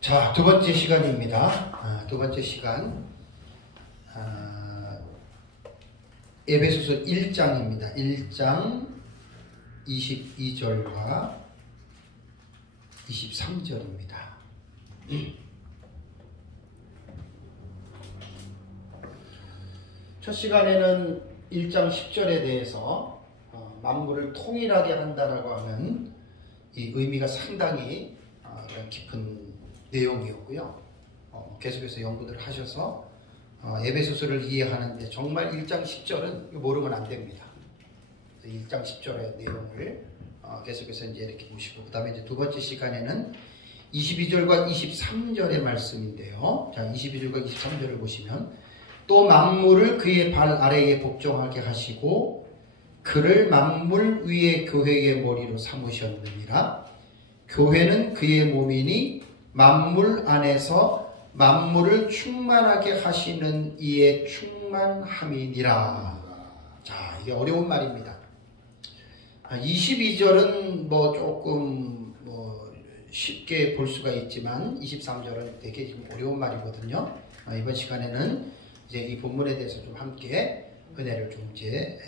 자, 두 번째 시간입니다. 두 번째 시간. 에베소서 1장입니다. 1장 22절과 23절입니다. 첫 시간에는 1장 10절에 대해서 만물을 통일하게 한다라고 하는 이 의미가 상당히 깊은 내용이었고요. 계속해서 연구들을 하셔서 에베소서를 이해하는데 정말 1장 10절은 모르면 안 됩니다. 1장 10절의 내용을 계속해서 이제 이렇게 보시고, 그 다음에 이제 두 번째 시간에는 22절과 23절의 말씀인데요. 자, 22절과 23절을 보시면, 또 만물을 그의 발 아래에 복종하게 하시고 그를 만물 위에 교회의 머리로 삼으셨느니라. 교회는 그의 몸이니 만물 안에서 만물을 충만하게 하시는 이의 충만함이니라. 자, 이게 어려운 말입니다. 22절은 조금 쉽게 볼 수가 있지만 23절은 되게 좀 어려운 말이거든요. 이번 시간에는 이제 이 본문에 대해서 좀 함께 은혜를 좀 이제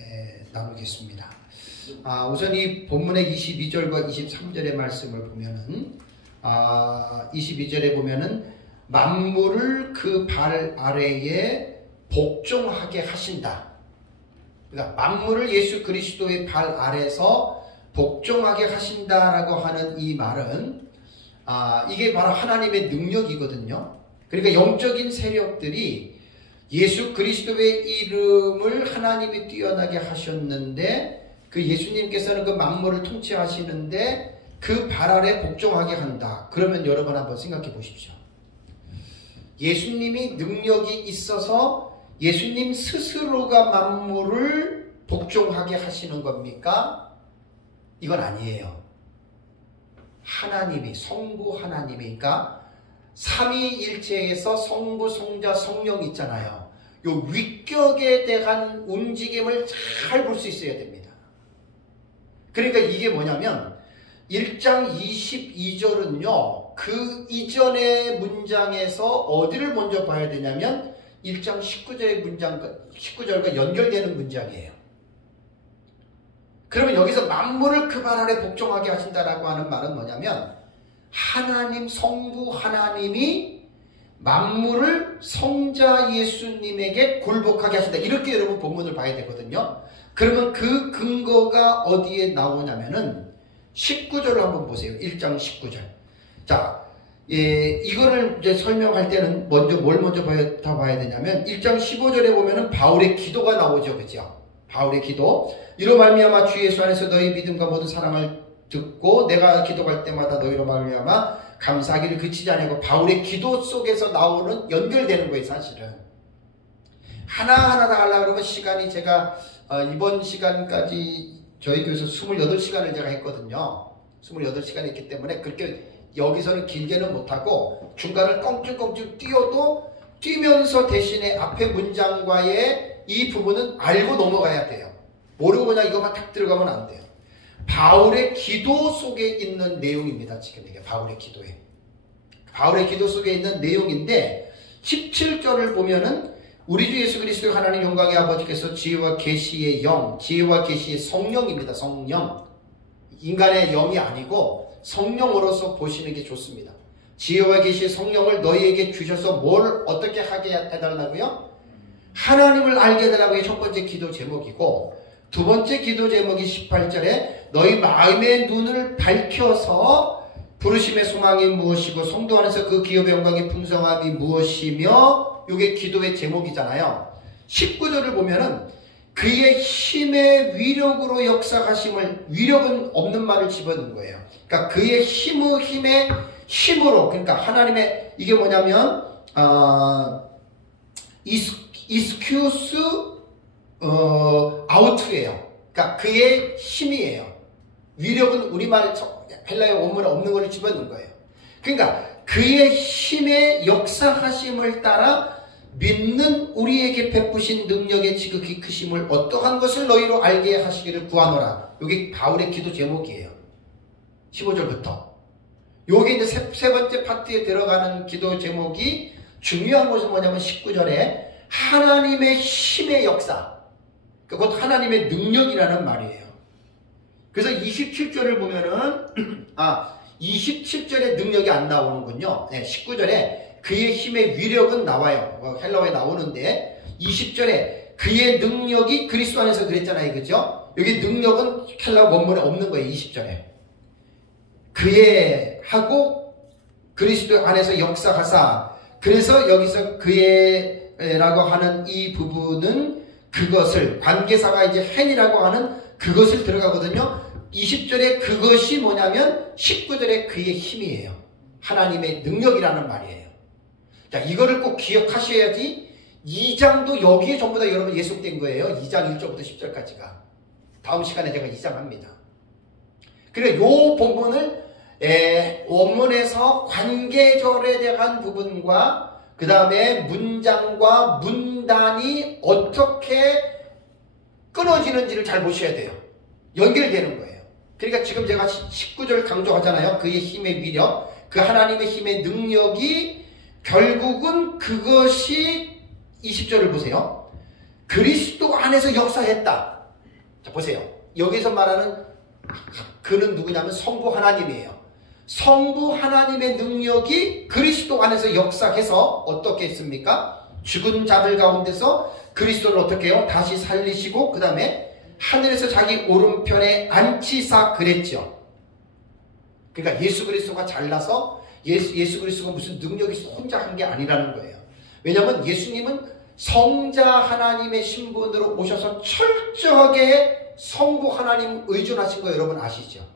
나누겠습니다. 우선 이 본문의 22절과 23절의 말씀을 보면은 22절에 보면은 만물을 그 발 아래에 복종하게 하신다. 그러니까 만물을 예수 그리스도의 발 아래에서 복종하게 하신다라고 하는 이 말은 이게 바로 하나님의 능력이거든요. 그러니까 영적인 세력들이 예수 그리스도의 이름을 하나님이 뛰어나게 하셨는데, 그 예수님께서는 그 만물을 통치하시는데 그 발 아래 복종하게 한다. 그러면 여러분 한번 생각해 보십시오. 예수님이 능력이 있어서 예수님 스스로가 만물을 복종하게 하시는 겁니까? 이건 아니에요. 하나님이, 성부 하나님이니까 삼위일체에서 성부, 성자, 성령 있잖아요. 요 위격에 대한 움직임을 잘 볼 수 있어야 됩니다. 그러니까 이게 뭐냐면 1장 22절은요, 그 이전의 문장에서 어디를 먼저 봐야 되냐면 1장 19절과 연결되는 문장이에요. 그러면 여기서 만물을 그 발 아래 복종하게 하신다라고 하는 말은 뭐냐면, 하나님, 성부 하나님이 만물을 성자 예수님에게 굴복하게 하신다. 이렇게 여러분 본문을 봐야 되거든요. 그러면 그 근거가 어디에 나오냐면은 19절을 한번 보세요. 1장 19절. 자, 이거를 이제 설명할 때는 뭘 먼저 봐야 되냐면 1장 15절에 보면은 바울의 기도가 나오죠. 그죠? 바울의 기도. 이로 말미암아 주 예수 안에서 너희 믿음과 모든 사랑을 듣고 내가 기도할 때마다 너희로 말미암아 감사하기를 그치지 아니하고, 바울의 기도 속에서 나오는 연결되는 거예요. 사실은 하나하나 다 하려고 그러면 시간이, 제가 이번 시간까지 저희 교회에서 28시간을 제가 했거든요. 28시간 했기 때문에 그렇게 여기서는 길게는 못하고 중간을 껑쭉껑쭉 뛰면서 대신에 앞에 문장과의 이 부분은 알고 넘어가야 돼요. 모르고 그냥 이것만 탁 들어가면 안 돼요. 바울의 기도 속에 있는 내용입니다. 지금 이게 바울의 기도 속에 있는 내용인데, 17절을 보면은 우리 주 예수 그리스도 하나님 영광의 아버지께서 지혜와 계시의 영, 지혜와 계시의 성령입니다. 성령. 인간의 영이 아니고 성령으로서 보시는 게 좋습니다. 지혜와 계시의 성령을 너희에게 주셔서 뭘 어떻게 하게 해달라고요? 하나님을 알게 해달라고 첫 번째 기도 제목이고, 두 번째 기도 제목이 18절에 너희 마음의 눈을 밝혀서 부르심의 소망이 무엇이고 성도 안에서 그 기업의 영광의 풍성함이 무엇이며, 이게 기도의 제목이잖아요. 19절을 보면은 그의 힘의 위력으로 역사하심을, 위력은 없는 말을 집어넣은 거예요. 그러니까 그의 힘으로, 그러니까 하나님의, 이게 뭐냐면 이스큐스 아우트예요. 그러니까 그의 힘이에요. 위력은 우리말 헬라어 원문에 없는 걸 집어넣은 거예요. 그러니까 그의 힘의 역사하심을 따라 믿는 우리에게 베푸신 능력의 지극히 크심을 어떠한 것을 너희로 알게 하시기를 구하노라. 이게 바울의 기도 제목이에요. 15절부터. 요게 이제 세 번째 파트에 들어가는 기도 제목이 중요한 것은 뭐냐면 19절에 하나님의 힘의 역사, 그것 하나님의 능력이라는 말이에요. 그래서 27절을 보면은 27절에 능력이 안 나오는군요. 네, 19절에 그의 힘의 위력은 나와요. 헬라어에 나오는데 20절에 그의 능력이 그리스도 안에서 그랬잖아요. 그죠? 여기 능력은 헬라어 원문에 없는 거예요. 20절에. 그의 하고 그리스도 안에서 역사하사, 그래서 여기서 그의 라고 하는 이 부분은 그것을, 관계사가 이제 헨이라고 하는 그것을 들어가거든요. 20절에 그것이 뭐냐면 19절에 그의 힘이에요. 하나님의 능력이라는 말이에요. 자, 이거를 꼭 기억하셔야지 2장도 여기에 전부 다 여러분 예속된 거예요. 2장 1절부터 10절까지가. 다음 시간에 제가 2장 합니다. 그래, 요 본문을 원문에서 관계절에 대한 부분과 그 다음에 문장과 문단이 어떻게 끊어지는지를 잘 보셔야 돼요. 연결되는 거예요. 그러니까 지금 제가 19절 강조하잖아요. 그의 힘의 위력, 그 하나님의 힘의 능력이 결국은 그것이 20절을 보세요. 그리스도 안에서 역사했다. 자, 보세요. 여기서 말하는 그는 누구냐면 성부 하나님이에요. 성부 하나님의 능력이 그리스도 안에서 역사해서 어떻게 했습니까? 죽은 자들 가운데서 그리스도를 어떻게 해요? 다시 살리시고 그 다음에 하늘에서 자기 오른편에 앉히사 그랬죠. 그러니까 예수 그리스도가 잘나서 예수 그리스도가 무슨 능력이 있어 혼자 한 게 아니라는 거예요. 왜냐하면 예수님은 성자 하나님의 신분으로 오셔서 철저하게 성부 하나님 의존하신 거 여러분 아시죠?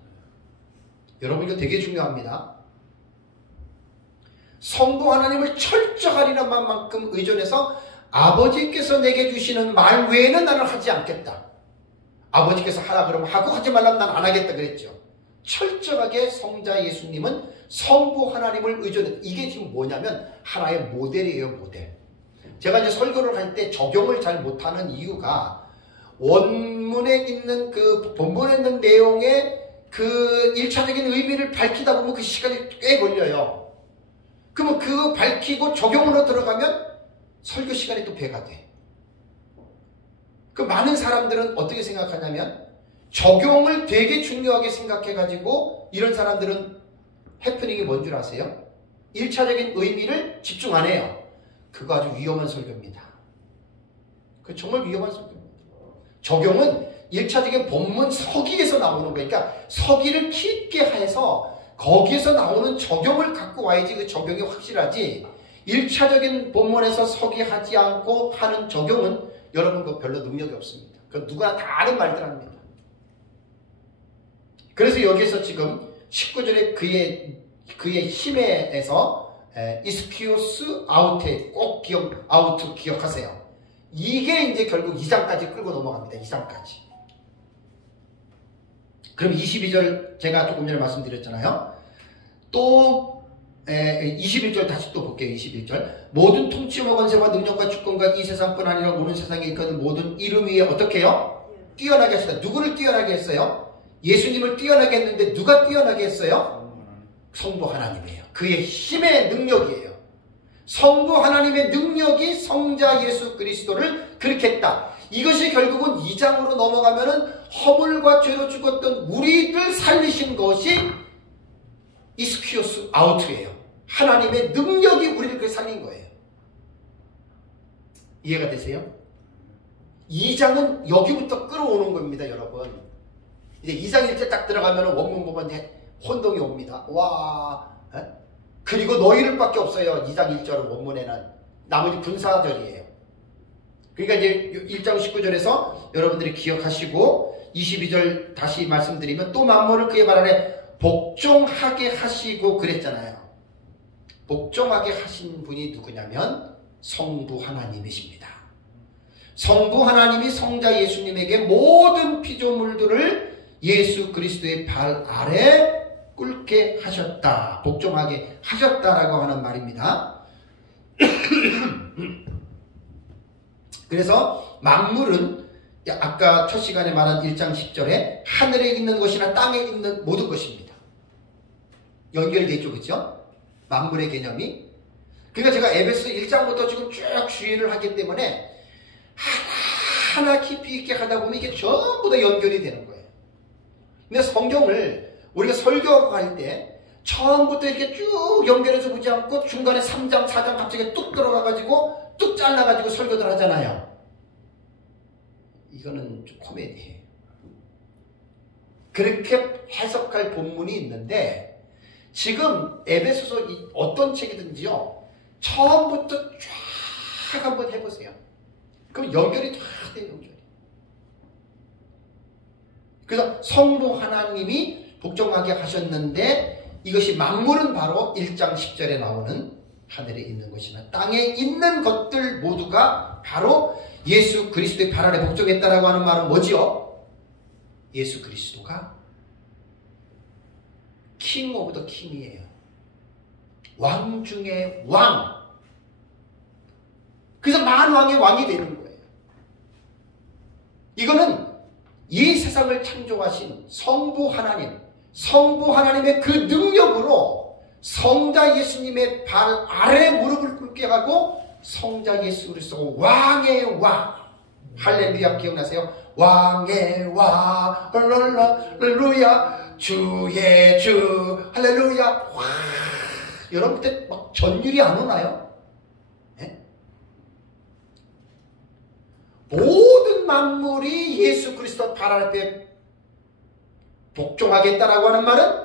여러분 이거 되게 중요합니다. 성부 하나님을 철저하리란 만큼 의존해서 아버지께서 내게 주시는 말 외에는 나는 하지 않겠다. 아버지께서 하라 그러면 하고 하지 말라면 난 안 하겠다 그랬죠. 철저하게 성자 예수님은 성부 하나님을 의존했다. 이게 지금 뭐냐면 하나의 모델이에요. 모델. 제가 이제 설교를 할 때 적용을 잘 못하는 이유가 원문에 있는 그 본문에 있는 내용의 그 1차적인 의미를 밝히다 보면 그 시간이 꽤 걸려요. 그러면 그거 밝히고 적용으로 들어가면 설교 시간이 또 배가 돼. 그 많은 사람들은 어떻게 생각하냐면 적용을 되게 중요하게 생각해가지고 이런 사람들은 해프닝이 뭔 줄 아세요? 1차적인 의미를 집중 안 해요. 그거 아주 위험한 설교입니다. 그 정말 위험한 설교입니다. 적용은 1차적인 본문 서기에서 나오는 거예요. 그러니까 서기를 깊게 해서 거기에서 나오는 적용을 갖고 와야지 그 적용이 확실하지 1차적인 본문에서 서기하지 않고 하는 적용은 여러분 그거 별로 능력이 없습니다. 그건 누구나 다 아는 말들 합니다. 그래서 여기서 지금 19절에 그의 힘에서 이스키오스 아우테 꼭 아우트 기억하세요. 이게 이제 결국 2장까지 끌고 넘어갑니다. 2장까지. 그럼 22절 제가 조금 전에 말씀드렸잖아요. 또 21절 다시 또 볼게요. 21절 모든 통치와 권세와 능력과 주권과 이 세상뿐 아니라 오는 세상에 있거든 모든 이름 위에 어떻게 해요? 뛰어나게 하시다. 누구를 뛰어나게 했어요? 예수님을 뛰어나게 했는데 누가 뛰어나게 했어요? 성부 하나님이에요. 그의 힘의 능력이에요. 성부 하나님의 능력이 성자 예수 그리스도를 그렇게 했다. 이것이 결국은 2장으로 넘어가면은 허물과 죄로 죽었던 우리를 살리신 것이 이스키오스 아우트예요. 하나님의 능력이 우리를 그렇게 살린 거예요. 이해가 되세요? 2장은 여기부터 끌어오는 겁니다, 여러분. 이제 2장 1절 딱 들어가면 원문 보면 이제 혼동이 옵니다. 와, 그리고 너희를 밖에 없어요. 2장 1절은 원문에는. 나머지 분사절이에요. 그러니까 이제 1장 19절에서 여러분들이 기억하시고 22절 다시 말씀드리면 또 만물을 그의 발 아래 복종하게 하시고 그랬잖아요. 복종하게 하신 분이 누구냐면 성부 하나님이십니다. 성부 하나님이 성자 예수님에게 모든 피조물들을 예수 그리스도의 발 아래 꿇게 하셨다. 복종하게 하셨다라고 하는 말입니다. 그래서 만물은 아까 첫 시간에 말한 1장 10절에 하늘에 있는 것이나 땅에 있는 모든 것입니다. 연결되어 있죠. 그렇죠? 만물의 개념이. 그러니까 제가 에베소 1장부터 지금 쭉 주의를 하기 때문에 하나 깊이 있게 하다 보면 이게 전부 다 연결이 되는 거예요. 근데 성경을 우리가 설교할 때 처음부터 이렇게 쭉 연결해서 보지 않고 중간에 3장, 4장 갑자기 뚝 들어가가지고 뚝 잘라가지고 설교들 하잖아요. 이거는 좀 코미디예요. 그렇게 해석할 본문이 있는데 지금 에베소서 어떤 책이든지요. 처음부터 쫙 한번 해보세요. 그럼 연결이 다 돼요. 연결이. 그래서 성부 하나님이 복종하게 하셨는데 이것이 만물은 바로 1장 10절에 나오는 하늘에 있는 것이나 땅에 있는 것들 모두가 바로 예수 그리스도의 발 아래 복종했다라고 하는 말은 뭐지요? 예수 그리스도가 킹 오브 더 킹이에요. 왕 중의 왕. 그래서 만왕의 왕이 되는 거예요. 이거는 이 세상을 창조하신 성부 하나님, 성부 하나님의 그 능력으로 성자 예수님의 발 아래 무릎을 꿇게 하고 성자 예수 그리스도 왕의 왕. 할렐루야. 기억나세요? 왕의 왕. 할렐루야. 주의 주. 할렐루야. 와. 여러분 때 막 전율이 안 오나요? 네? 모든 만물이 예수 그리스도 발 앞에 복종하겠다라고 하는 말은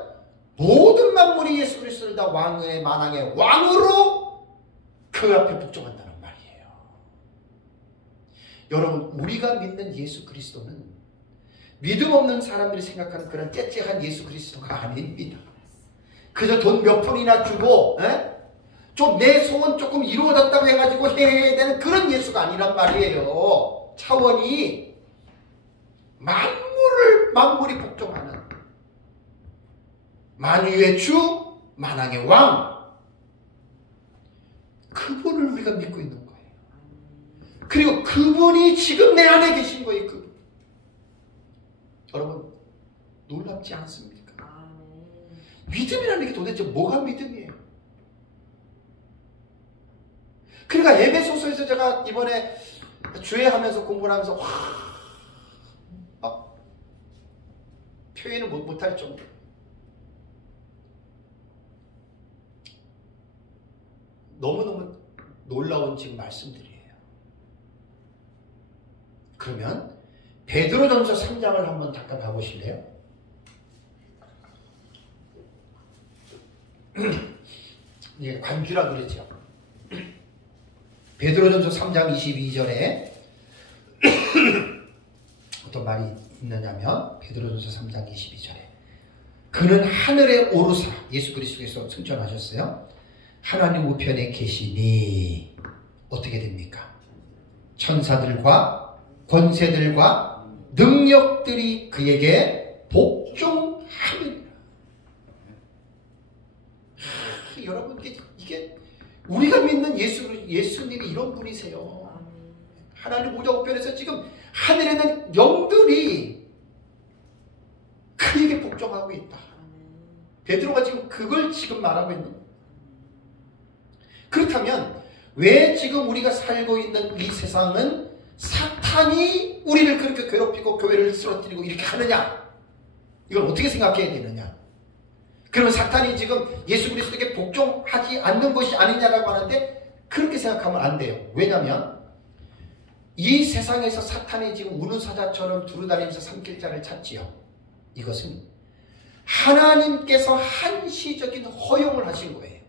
모든 만물이 예수 그리스도를 다 왕의 만왕의 왕으로 그 앞에 복종한다는 말이에요. 여러분 우리가 믿는 예수 그리스도는 믿음 없는 사람들이 생각하는 그런 째째한 예수 그리스도가 아닙니다. 그저 돈 몇 푼이나 주고 좀 내 소원 조금 이루어졌다고 해가지고 해야 되는 그런 예수가 아니란 말이에요. 차원이 만물이 복종하는 만유의 주, 만왕의 왕. 그분을 우리가 믿고 있는 거예요. 그리고 그분이 지금 내 안에 계신 거예요. 그분. 여러분 놀랍지 않습니까? 믿음이라는 게 도대체 뭐가 믿음이에요? 그러니까 에베소서에서 제가 이번에 주회하면서 공부를 하면서 표현을 못할 정도. 너무너무 놀라운 지금 말씀들이에요. 그러면 베드로전서 3장을 한번 잠깐 가보실래요? 이게 관주라 그러죠. 베드로전서 3장 22절에 어떤 말이 있느냐면 베드로전서 3장 22절에 그는 하늘에 오르사 예수 그리스도께서 승천하셨어요. 하나님 우편에 계시니 어떻게 됩니까? 천사들과 권세들과 능력들이 그에게 복종하느니라. 여러분 이게 우리가 믿는 예수님이 이런 분이세요. 하나님 보좌 우편에서 지금 하늘에 있는 영들이 그에게 복종하고 있다. 베드로가 지금 그걸 지금 말하고 있는 거예요. 그렇다면 왜 지금 우리가 살고 있는 이 세상은 사탄이 우리를 그렇게 괴롭히고 교회를 쓰러뜨리고 이렇게 하느냐? 이걸 어떻게 생각해야 되느냐? 그러면 사탄이 지금 예수 그리스도에게 복종하지 않는 것이 아니냐라고 하는데 그렇게 생각하면 안 돼요. 왜냐하면 이 세상에서 사탄이 지금 우는 사자처럼 두루다니면서 삼킬 자를 찾지요. 이것은 하나님께서 한시적인 허용을 하신 거예요.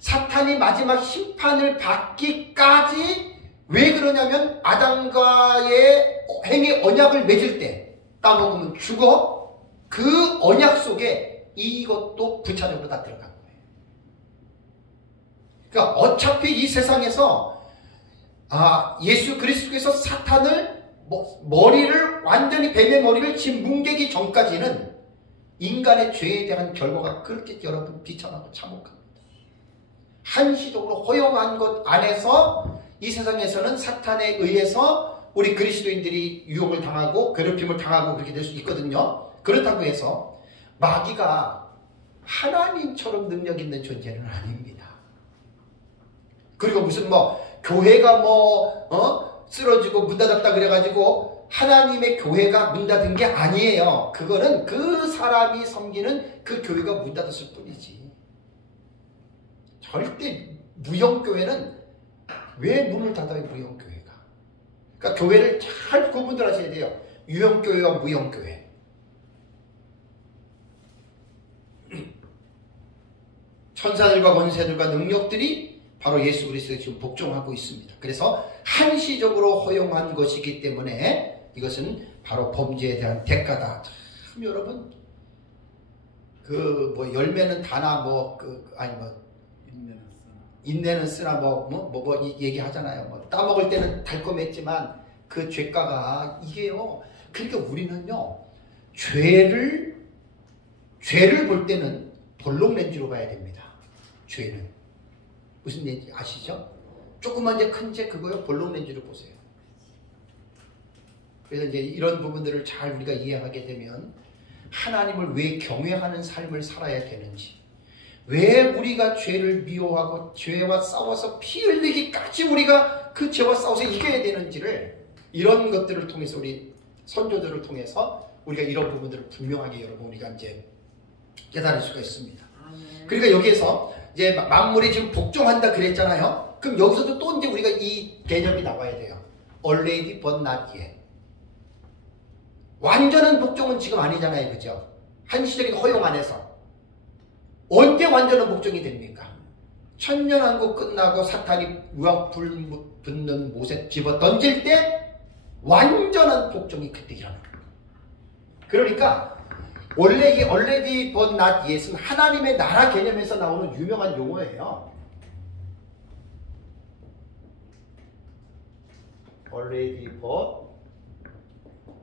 사탄이 마지막 심판을 받기까지 왜 그러냐면 아담과의 행위 언약을 맺을 때 따먹으면 죽어. 그 언약 속에 이것도 부차적으로 다 들어간 거예요. 그러니까 어차피 이 세상에서 예수 그리스도께서 사탄을 머리를 완전히 뱀의 머리를 짓뭉개기 전까지는 인간의 죄에 대한 결과가 그렇게 여러분 비참하고 참혹합니다. 한시적으로 허용한 것 안에서 이 세상에서는 사탄에 의해서 우리 그리스도인들이 유혹을 당하고 괴롭힘을 당하고 그렇게 될 수 있거든요. 그렇다고 해서 마귀가 하나님처럼 능력 있는 존재는 아닙니다. 그리고 무슨 교회가 쓰러지고 문 닫았다 그래가지고 하나님의 교회가 문 닫은 게 아니에요. 그거는 그 사람이 섬기는 그 교회가 문 닫았을 뿐이지. 절대 무형교회는 왜 문을 닫아요, 무형교회가? 그러니까 교회를 잘 구분을 하셔야 돼요. 유형교회와 무형교회. 천사들과 권세들과 능력들이 바로 예수 그리스도에 지금 복종하고 있습니다. 그래서 한시적으로 허용한 것이기 때문에 이것은 바로 범죄에 대한 대가다. 참 여러분, 열매는 다나 인내는 쓰나 얘기하잖아요. 따먹을 때는 달콤했지만 그 죄가가 이게요. 그러니까 우리는요, 죄를 볼 때는 볼록렌즈로 봐야 됩니다. 죄는 무슨 얘기 아시죠? 조그만 죄, 큰 죄 그거요 볼록렌즈로 보세요. 그래서 이제 이런 부분들을 잘 우리가 이해하게 되면 하나님을 왜 경외하는 삶을 살아야 되는지, 왜 우리가 죄를 미워하고 죄와 싸워서 피 흘리기까지 우리가 그 죄와 싸워서 이겨야 되는지를, 이런 것들을 통해서 우리 선조들을 통해서 우리가 이런 부분들을 분명하게 여러분 우리가 이제 깨달을 수가 있습니다. 그러니까 여기에서 이제 만물이 지금 복종한다 그랬잖아요. 그럼 여기서도 또 이제 우리가 이 개념이 나와야 돼요. Already but not yet. 완전한 복종은 지금 아니잖아요. 그죠? 한시적인 허용 안에서. 언제 완전한 복종이 됩니까? 천년왕국 끝나고 사탄이 무왕불 붙는 못에 집어 던질 때 완전한 복종이 그때 일어납니다. 그러니까 원래 이 already but not yet은 하나님의 나라 개념에서 나오는 유명한 용어예요. already but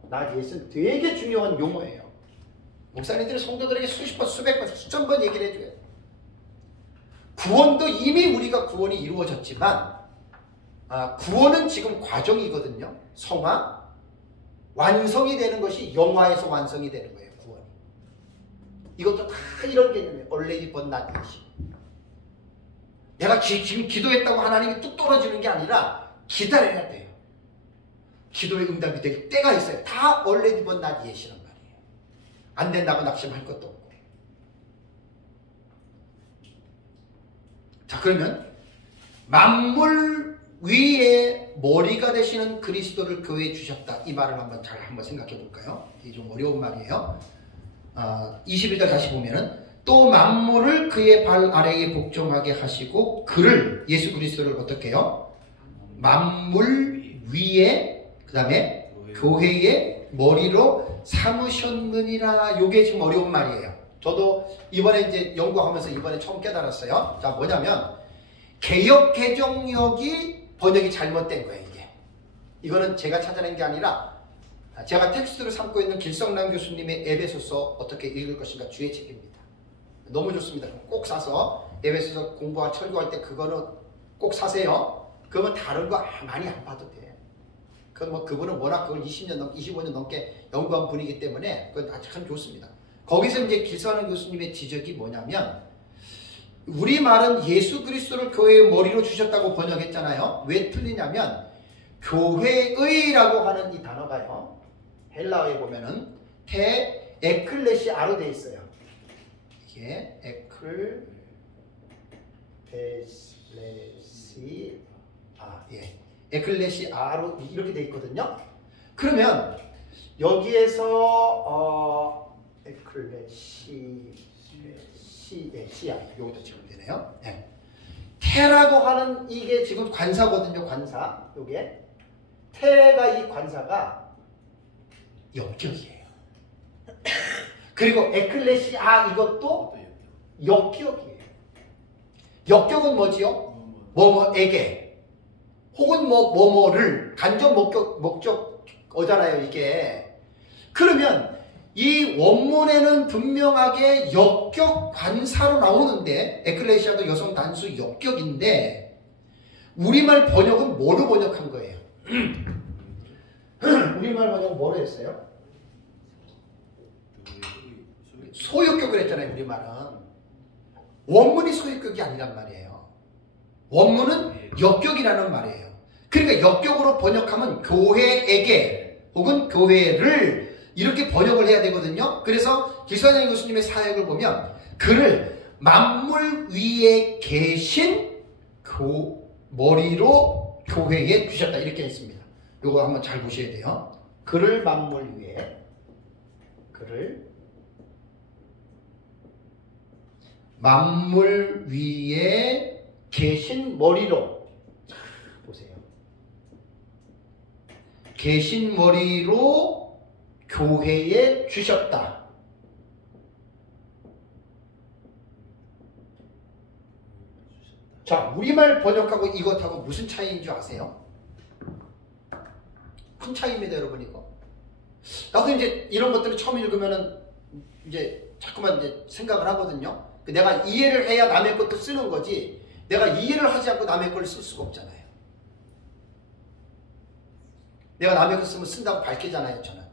not yet은 되게 중요한 용어예요. 목사님들이 성도들에게 수십 번, 수백 번, 수천 번 얘기를 해줘요. 구원도 이미 우리가 구원이 이루어졌지만 구원은 지금 과정이거든요. 성화, 완성이 되는 것이 영화에서 완성이 되는 거예요. 구원이. 이것도 다 이런 개념이에요. already but not yet. 내가 지금 기도했다고 하나님이 뚝 떨어지는 게 아니라 기다려야 돼요. 기도의 응답이 될 때가 있어요. 다 already but not yet이란 말이에요. 안 된다고 낙심할 것도 없고. 자, 그러면 만물 위에 머리가 되시는 그리스도를 교회에 주셨다. 이 말을 한번 생각해 볼까요? 이게 좀 어려운 말이에요. 21절 다시 보면은 또 만물을 그의 발 아래에 복종하게 하시고 그를, 예수 그리스도를 어떻게 해요? 만물 위에, 그 다음에 교회의 머리로 삼으셨느니라. 요게 지금 어려운 말이에요. 저도 이번에 이제 연구하면서 이번에 처음 깨달았어요. 자, 뭐냐면 개역 개정역이 번역이 잘못된 거예요. 이거는 제가 찾아낸 게 아니라 제가 텍스트로 삼고 있는 길성남 교수님의 에베소서 어떻게 읽을 것인가 주의 책입니다. 너무 좋습니다. 꼭 사서 에베소서 공부와 철거할 때 그거는 꼭 사세요. 그러면 다른 거 많이 안 봐도 돼. 그분은 워낙 그걸 25년 넘게 연구한 분이기 때문에 그건 참 좋습니다. 거기서 이제 길성남 교수님의 지적이 뭐냐면, 우리말은 예수 그리스도를 교회의 머리로 주셨다고 번역했잖아요. 왜 틀리냐면 교회의라고 하는 이 단어가요, 헬라어에 보면은 에클레시아로 되어 있어요. 이게 에클레시아로 이렇게 되어 있거든요. 그러면 여기에서 시야 요것도 지금 되네요. 네. 태라고 하는 이게 지금 관사거든요. 관사. 요게 태가, 이 관사가 역격이에요. 그리고 에클레시아 이것도 역격이에요. 역격은 뭐지요? 뭐뭐에게 혹은 뭐뭐를 간접 목적어잖아요. 이게. 그러면 이 원문에는 분명하게 역격 관사로 나오는데, 에클레시아도 여성 단수 역격인데 우리말 번역은 뭐로 번역한 거예요? 우리말 번역은 뭐로 했어요? 소역격을 했잖아요. 우리말은. 원문이 소유격이 아니란 말이에요. 원문은 역격이라는 말이에요. 그러니까 역격으로 번역하면 교회에게 혹은 교회를 이렇게 번역을 해야 되거든요. 그래서 기사님 교수님의 사역을 보면 그를 만물 위에 계신 머리로 교회에 주셨다 이렇게 했습니다. 이거 한번 잘 보셔야 돼요. 그를 만물 위에, 그를 만물 위에 계신 머리로, 보세요. 계신 머리로 교회에 주셨다. 자, 우리말 번역하고 이것하고 무슨 차이인 줄 아세요? 큰 차이입니다, 여러분, 이거. 나도 이제 이런 것들을 처음 읽으면은 이제 자꾸만 이제 생각을 하거든요. 내가 이해를 해야 남의 것도 쓰는 거지, 내가 이해를 하지 않고 남의 걸 쓸 수가 없잖아요. 내가 남의 거 쓰면 쓴다고 밝히잖아요, 저는.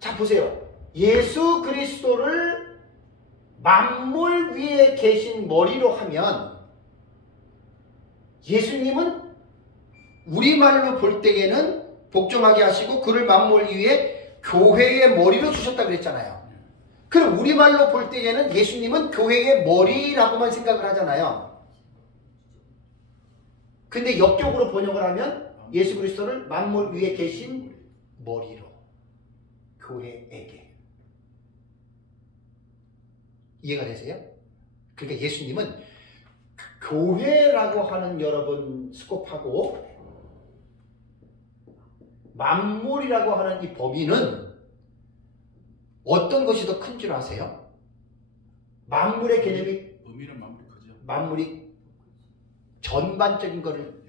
자, 보세요. 예수 그리스도를 만물 위에 계신 머리로 하면 예수님은 우리말로 볼 때에는 복종하게 하시고 그를 만물 위에 교회의 머리로 주셨다 그랬잖아요. 그럼 우리말로 볼 때에는 예수님은 교회의 머리라고만 생각을 하잖아요. 근데 역격으로 번역을 하면 예수 그리스도를 만물 위에 계신 머리로 교회에게. 이해가 되세요? 그러니까 예수님은 교회라고 하는 여러분 스콥하고 만물이라고 하는 이 범위는 어떤 것이 더 큰 줄 아세요? 만물의 개념이 의미는 만물이 크죠. 만물이 전반적인 것을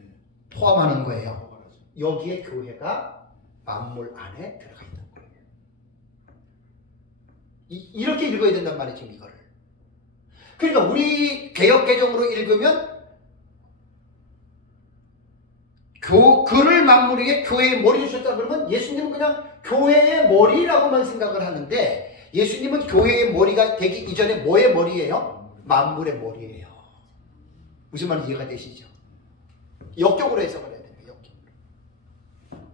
포함하는 거예요. 여기에 교회가 만물 안에 들어가 있는 거예요. 이렇게 읽어야 된단 말이에요, 지금 이거를. 그러니까 우리 개역개정으로 읽으면 그를 만물 위에 교회의 머리를 주셨다 그러면 예수님은 그냥 교회의 머리라고만 생각을 하는데 예수님은 교회의 머리가 되기 이전에 뭐의 머리예요? 만물의 머리예요. 무슨 말인지 이해가 되시죠? 역격으로 해석을 해야 됩니다. 역격으로.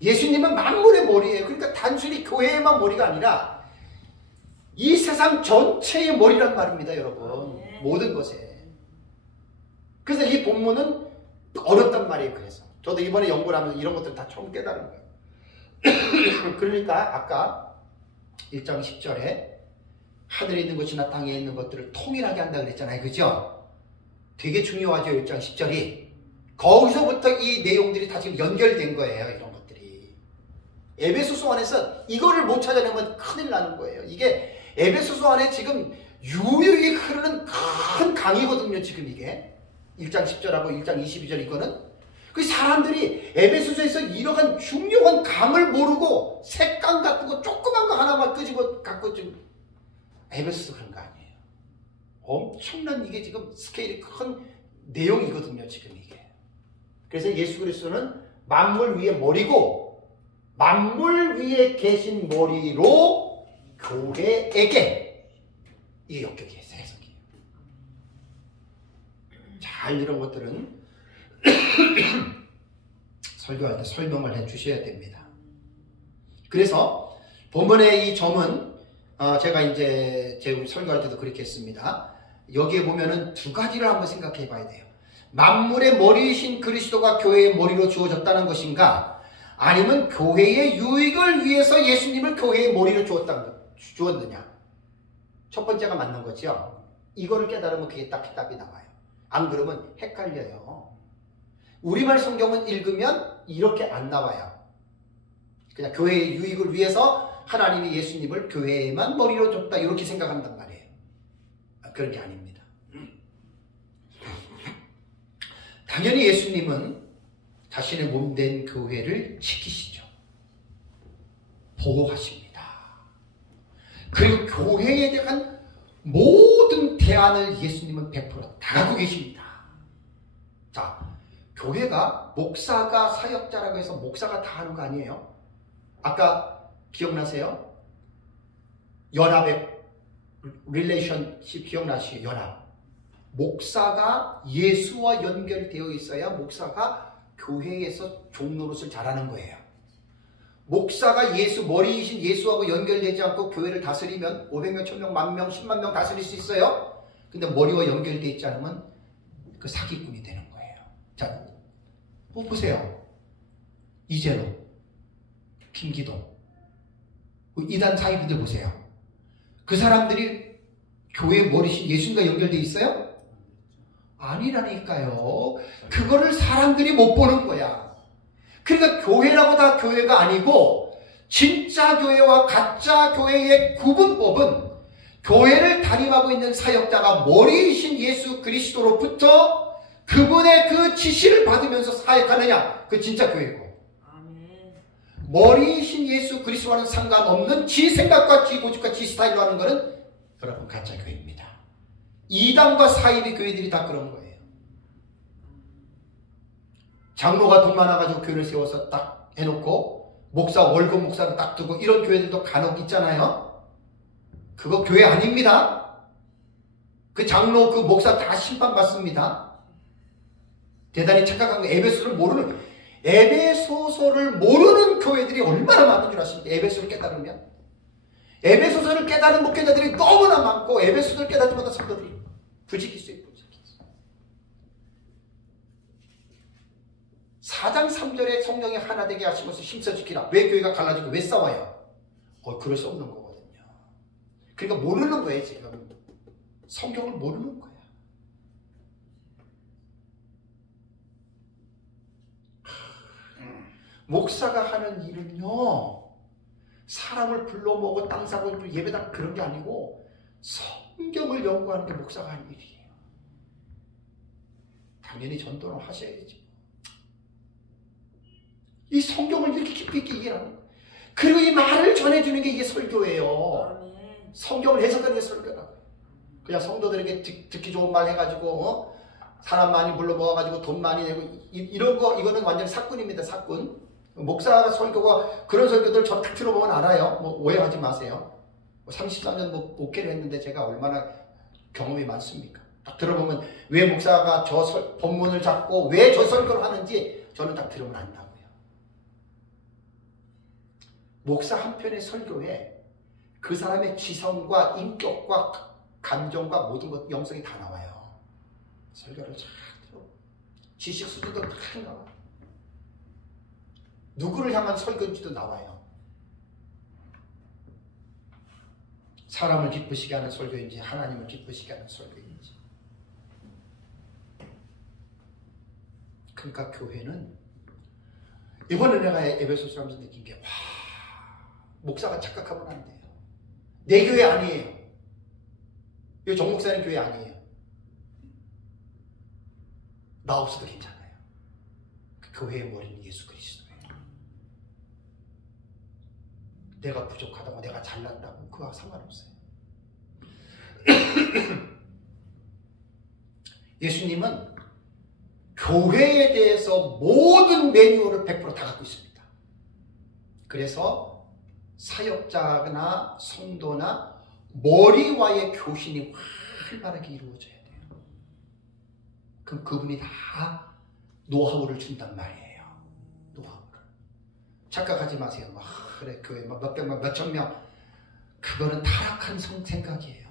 예수님은 만물의 머리예요. 그러니까 단순히 교회에만 머리가 아니라 이 세상 전체의 머리란 말입니다, 여러분. 모든 것에. 그래서 이 본문은 어렵단 말이에요. 그래서 저도 이번에 연구를 하면서 이런 것들 다 처음 깨달은 거예요. 그러니까 아까 1장 10절에 하늘에 있는 것이나 땅에 있는 것들을 통일하게 한다 그랬잖아요. 그죠? 되게 중요하죠. 1장 10절이. 거기서부터 이 내용들이 다 지금 연결된 거예요. 이런 것들이. 에베소서 안에서 이거를 못 찾아내면 큰일 나는 거예요. 이게 에베소서 안에 지금 유유히 흐르는 큰 강이거든요. 지금 이게. 1장 10절하고 1장 22절 이거는. 그 사람들이 에베소서에서 이러한 중요한 강을 모르고 색강 같은 거 조그만 거 하나만 끄집어 갖고 좀 에베소서 그런 거 아니에요. 엄청난 이게 지금 스케일이 큰 내용이거든요. 지금 이게. 그래서 예수 그리스도는 만물 위에 머리고 만물 위에 계신 머리로 교회에게 이게 역격이에요. 해석이에요. 잘 이런 것들은 설교할 때 설명을 해 주셔야 됩니다. 그래서 본문의 이 점은 제가 이제 제 설교할 때도 그렇게 했습니다. 여기에 보면은 두 가지를 한번 생각해 봐야 돼요. 만물의 머리이신 그리스도가 교회의 머리로 주어졌다는 것인가, 아니면 교회의 유익을 위해서 예수님을 교회의 머리로 주었느냐. 첫 번째가 맞는 거죠. 이거를 깨달으면 그게 딱 답이 나와요. 안 그러면 헷갈려요. 우리말 성경은 읽으면 이렇게 안 나와요. 그냥 교회의 유익을 위해서 하나님이 예수님을 교회에만 머리로 줬다 이렇게 생각한단 말이에요. 그런 게 아닙니다. 당연히 예수님은 자신의 몸된 교회를 지키시죠. 보호하십니다. 그리고 교회에 대한 모든 대안을 예수님은 100% 다 갖고 계십니다. 자, 교회가 목사가 사역자라고 해서 목사가 다 하는 거 아니에요? 아까 기억나세요? 연합의 릴레이션십 기억나시죠? 연합. 목사가 예수와 연결되어 있어야 목사가 교회에서 종노릇을 잘하는 거예요. 목사가 예수, 머리이신 예수하고 연결되지 않고 교회를 다스리면 500명, 1000명, 10,000명, 10만 명 다스릴 수 있어요. 근데 머리와 연결되어 있지 않으면 그 사기꾼이 되는 거예요. 자, 보세요. 이재로, 김기동, 이단 사이비들 보세요. 그 사람들이 교회 머리신 예수님과 연결되어 있어요? 아니라니까요. 그거를 사람들이 못 보는 거야. 그러니까 교회라고 다 교회가 아니고 진짜 교회와 가짜 교회의 구분법은 교회를 담임하고 있는 사역자가 머리이신 예수 그리스도로부터 그분의 그 지시를 받으면서 사역하느냐, 그 진짜 교회고, 머리이신 예수 그리스도와는 상관없는 지 생각과 지 고집과 지 스타일로 하는 것은 여러분 가짜 교회입니다. 이단과 사이비 교회들이 다 그런 거예요. 장로가 돈 많아가지고 교회를 세워서 딱 해놓고 목사 월급 목사를 딱 두고 이런 교회들도 간혹 있잖아요. 그거 교회 아닙니다. 그 장로 그 목사 다 심판받습니다. 대단히 착각한 거. 에베소서를 모르는 교회들이 얼마나 많은 줄 아십니까? 에베소를 깨달으면 에베소서를 깨달은 목회자들이 너무나 많고 에베소서를 깨달지 못한 성도들이 부지기수에 4장 3절에 성령이 하나 되게 하시면서 힘써 지키라. 왜 교회가 갈라지고 왜 싸워요? 그럴 수 없는 거거든요. 그러니까 모르는 거예요. 지금 성경을 모르는 거야. 목사가 하는 일은요, 사람을 불러 모으고 땅 사고 예배당 그런 게 아니고 성경을 연구하는 게 목사가 하는 일이에요. 당연히 전도는 하셔야죠. 이 성경을 이렇게 깊이 있게 이해하는 거예요. 그리고 이 말을 전해주는 게 이게 설교예요. 성경을 해석하는 게 설교라고요. 그냥 성도들에게 듣기 좋은 말 해가지고 사람 많이 불러 모아가지고 돈 많이 내고 이런 거, 이거는 완전 사꾼입니다. 사꾼. 목사가 설교가 그런 설교들 저 딱 들어보면 알아요. 오해하지 마세요. 33년 목회를 했는데 제가 얼마나 경험이 많습니까? 딱 들어보면 왜 목사가 저 본문을 잡고 왜 저 설교를 하는지 저는 딱 들으면 안다고요. 목사 한 편의 설교에 그 사람의 지성과 인격과 감정과 모든 것, 영성이 다 나와요. 설교를 잘 들어. 지식 수준도 다 나와요. 누구를 향한 설교인지도 나와요. 사람을 기쁘시게 하는 설교인지 하나님을 기쁘시게 하는 설교인지. 그러니까 교회는 이번에 내가 에베소서 하면서 느낀 게 목사가 착각하면 안 돼요. 내 교회 아니에요. 이 정 목사님 교회 아니에요. 나 없어도 괜찮아요. 그 교회의 머리는 예수 그리스도예요. 내가 부족하다고 내가 잘났다고 그와 상관없어요. 예수님은 교회에 대해서 모든 매뉴얼을 100% 다 갖고 있습니다. 그래서 사역자나 성도나 머리와의 교신이 활발하게 이루어져야 돼요. 그럼 그분이 다 노하우를 준단 말이에요. 노하우를. 착각하지 마세요. 그래 교회 몇백만 몇천 명, 그거는 타락한 생각이에요.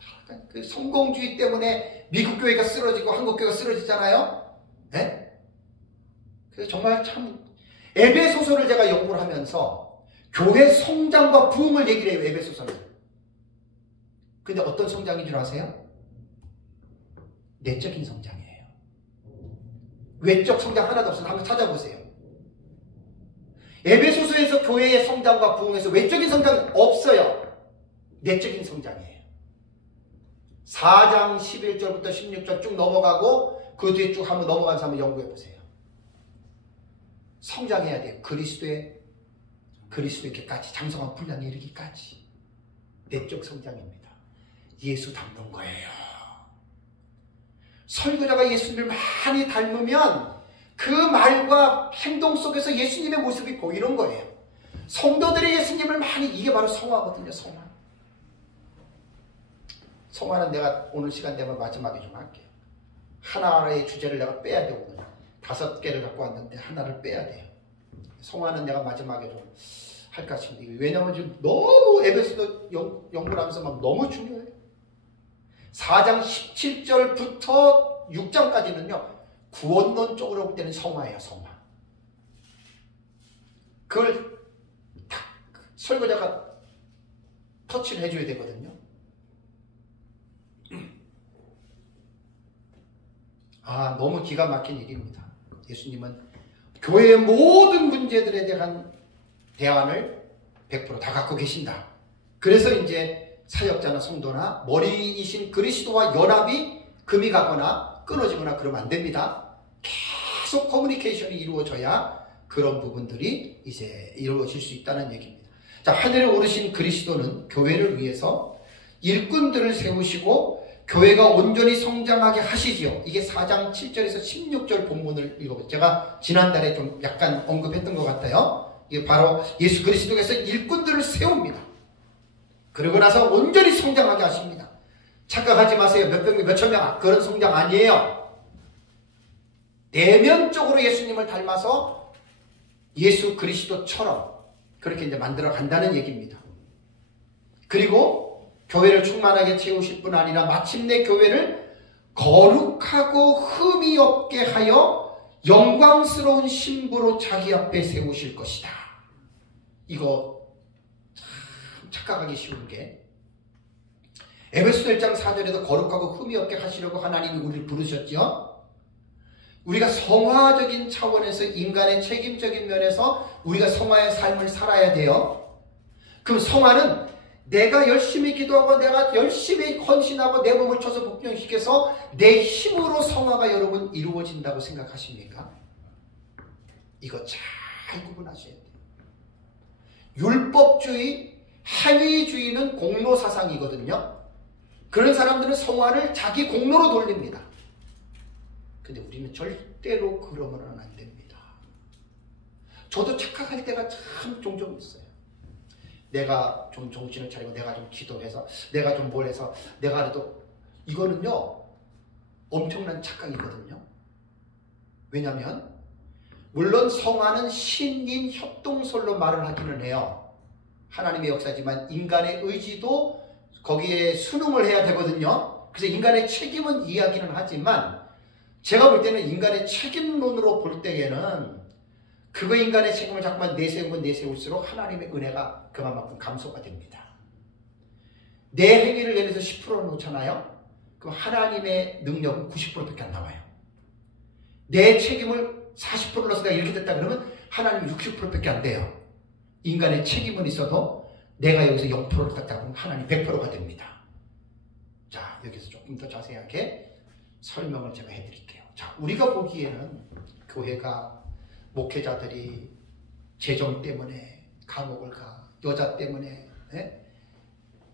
타락한 그 성공주의 때문에 미국 교회가 쓰러지고 한국 교회가 쓰러지잖아요. 네? 그래서 정말 참 에베소서를 제가 연구를 하면서 교회 성장과 부흥을 얘기를 해요. 에베소서는. 근데 어떤 성장인 줄 아세요? 내적인 성장이에요. 외적 성장 하나도 없어요. 한번 찾아보세요. 에베소서에서 교회의 성장과 부흥에서 외적인 성장은 없어요. 내적인 성장이에요. 4장 11절부터 16절 쭉 넘어가고 그 뒤에 쭉 한번 넘어가면서 한번 연구해 보세요. 성장해야 돼요. 그리스도에게까지 장성한 분량에 이르기까지. 내적 성장입니다. 예수 닮는 거예요. 설교자가 예수님을 많이 닮으면 그 말과 행동 속에서 예수님의 모습이 보이는 거예요. 성도들이 예수님을 많이, 이게 바로 성화거든요. 성화. 성화는 내가 오늘 시간 되면 마지막에 좀 할게요. 하나의 주제를 내가 빼야 돼. 오늘 5개를 갖고 왔는데 하나를 빼야 돼요. 성화는 내가 마지막에 좀 할까 싶은데, 왜냐면 지금 너무 에베소서 연구를 하면서 막 너무 중요해요. 4장 17절부터 6장까지는요 구원론적으로 볼 때는 성화예요. 성화. 그걸 딱 설교자가 터치를 해줘야 되거든요. 너무 기가 막힌 일입니다. 예수님은 교회의 모든 문제들에 대한 대안을 100% 다 갖고 계신다. 그래서 이제 사역자나 성도나 머리이신 그리스도와 연합이 금이 가거나 끊어지거나 그러면 안 됩니다. 계속 커뮤니케이션이 이루어져야 그런 부분들이 이제 이루어질 수 있다는 얘기입니다. 자, 하늘에 오르신 그리스도는 교회를 위해서 일꾼들을 세우시고 교회가 온전히 성장하게 하시지요. 이게 4장 7절에서 16절 본문을 읽어보세요. 제가 지난달에 좀 약간 언급했던 것 같아요. 이게 바로 예수 그리스도께서 일꾼들을 세웁니다. 그러고 나서 온전히 성장하게 하십니다. 착각하지 마세요. 몇천 명 그런 성장 아니에요. 내면적으로 예수님을 닮아서 예수 그리스도처럼 그렇게 이제 만들어 간다는 얘기입니다. 그리고 교회를 충만하게 채우실 뿐 아니라 마침내 교회를 거룩하고 흠이 없게 하여 영광스러운 신부로 자기 앞에 세우실 것이다. 이거 참 착각하기 쉬운 게, 에베소서 1장 4절에도 거룩하고 흠이 없게 하시려고 하나님이 우리를 부르셨죠. 우리가 성화적인 차원에서 인간의 책임적인 면에서 우리가 성화의 삶을 살아야 돼요. 그럼 성화는 내가 열심히 기도하고 내가 열심히 헌신하고 내 몸을 쳐서 복종시켜서 내 힘으로 성화가 여러분 이루어진다고 생각하십니까? 이거 잘 구분하셔야 돼요. 율법주의, 행위주의는 공로사상이거든요. 그런 사람들은 성화를 자기 공로로 돌립니다. 근데 우리는 절대로 그러면 안 됩니다. 저도 착각할 때가 참 종종 있어요. 내가 좀 정신을 차리고 내가 좀 기도해서 내가 좀 뭘 해서 내가 그래도, 이거는요 엄청난 착각이거든요. 왜냐하면 물론 성화는 신인 협동설로 말을 하기는 해요. 하나님의 역사지만 인간의 의지도 거기에 순응을 해야 되거든요. 그래서 인간의 책임은 이야기는 하지만 제가 볼 때는 인간의 책임론으로 볼 때에는 그거 인간의 책임을 자꾸만 내세우면 내세울수록 하나님의 은혜가 그만큼 감소가 됩니다. 내 행위를 예를 들어서 10% 놓잖아요. 그럼 하나님의 능력은 90%밖에 안 나와요. 내 책임을 40% 넣어서 내가 이렇게 됐다 그러면 하나님 60%밖에 안 돼요. 인간의 책임은 있어도 내가 여기서 0%를 갖다 보면 하나님 100%가 됩니다. 자, 여기서 조금 더 자세하게 설명을 제가 해드릴게요. 자, 우리가 보기에는 교회가 목회자들이 재정 때문에 감옥을 가, 여자 때문에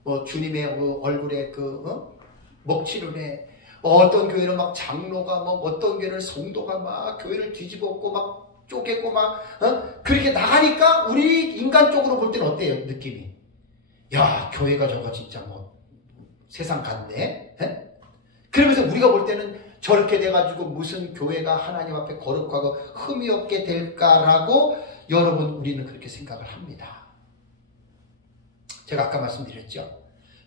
뭐 주님의 얼굴에 먹칠을 해, 어떤 교회는 막 장로가 뭐 어떤 교회는 성도가 막 교회를 뒤집었고 막 쪼개고 막 그렇게 나가니까 우리 인간적으로 볼 때는 어때요? 느낌이, 야, 교회가 저거 진짜 뭐 세상 같네. 그러면서 우리가 볼 때는 저렇게 돼가지고 무슨 교회가 하나님 앞에 거룩하고 흠이 없게 될까라고 여러분 우리는 그렇게 생각을 합니다. 제가 아까 말씀드렸죠.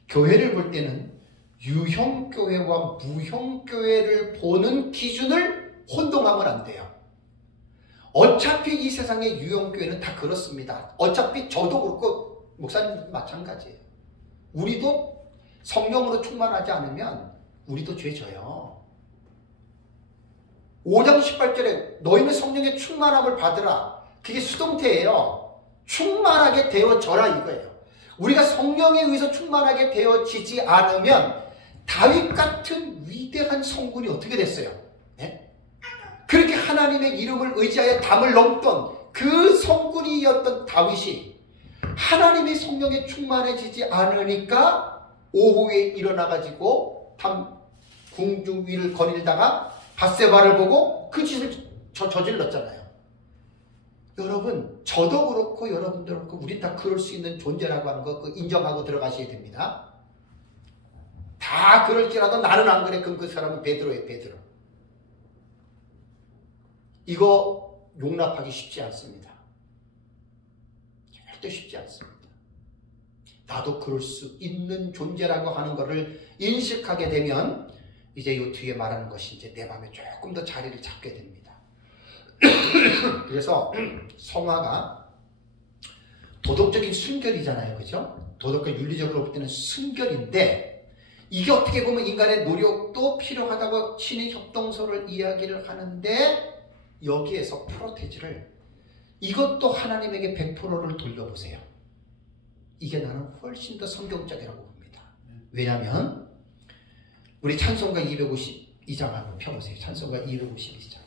교회를 볼 때는 유형교회와 무형교회를 보는 기준을 혼동하면 안 돼요. 어차피 이 세상의 유형교회는 다 그렇습니다. 어차피 저도 그렇고 목사님도 마찬가지예요. 우리도 성령으로 충만하지 않으면 우리도 죄 져요. 5장 18절에 너희는 성령의 충만함을 받으라. 그게 수동태예요. 충만하게 되어져라 이거예요. 우리가 성령에 의해서 충만하게 되어지지 않으면 다윗 같은 위대한 성군이 어떻게 됐어요? 네? 그렇게 하나님의 이름을 의지하여 담을 넘던 그 성군이었던 다윗이 하나님의 성령에 충만해지지 않으니까 오후에 일어나가지고 궁중 위를 거닐다가 밧세바를 보고 그 짓을 저질렀잖아요. 여러분, 저도 그렇고 여러분도 그렇고 우린 다 그럴 수 있는 존재라고 하는 거 인정하고 들어가셔야 됩니다. 자, 그럴지라도 나는 안 그래. 그럼 그 사람은 베드로예요, 베드로. 이거 용납하기 쉽지 않습니다. 절대 쉽지 않습니다. 나도 그럴 수 있는 존재라고 하는 것을 인식하게 되면 이제 이 뒤에 말하는 것이 이제 내 마음에 조금 더 자리를 잡게 됩니다. 그래서 성화가 도덕적인 순결이잖아요. 그죠? 도덕과 윤리적으로 볼 때는 순결인데 이게 어떻게 보면 인간의 노력도 필요하다고 신의 협동서를 이야기를 하는데 여기에서 프로테지를 이것도 하나님에게 100%를 돌려보세요. 이게 나는 훨씬 더 성경적이라고 봅니다. 왜냐하면 우리 찬송가 252장 한번 펴보세요. 찬송가 252장.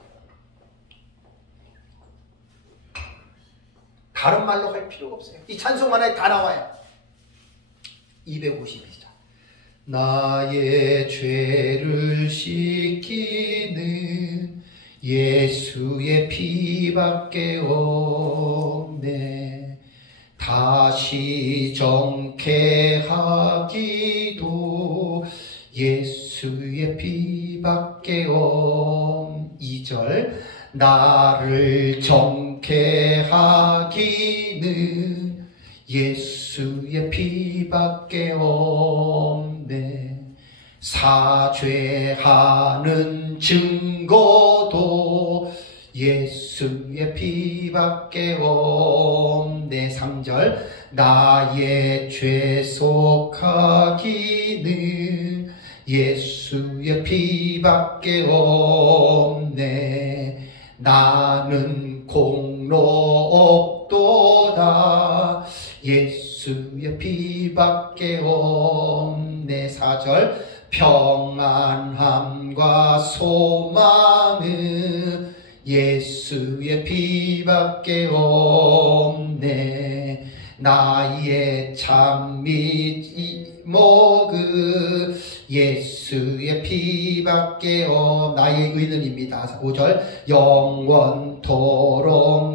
다른 말로 할 필요가 없어요. 이 찬송 하나에 다 나와요. 252장. 나의 죄를 씻기는 예수의 피밖에 없네. 다시 정케하기도 예수의 피밖에 없네. 2절. 나를 정케 하기는 예수의 피밖에 없네. 사죄하는 증거도 예수의 피밖에 없네. 3절. 나의 죄 속하기는 예수의 피밖에 없네. 나는 공로 없도다. 예수의 피밖에 없네. 4절. 평안함과 소망은 예수의 피밖에 없네. 나의 참 목은 예수의 피밖에 나의 의는입니다. 5절. 영원토록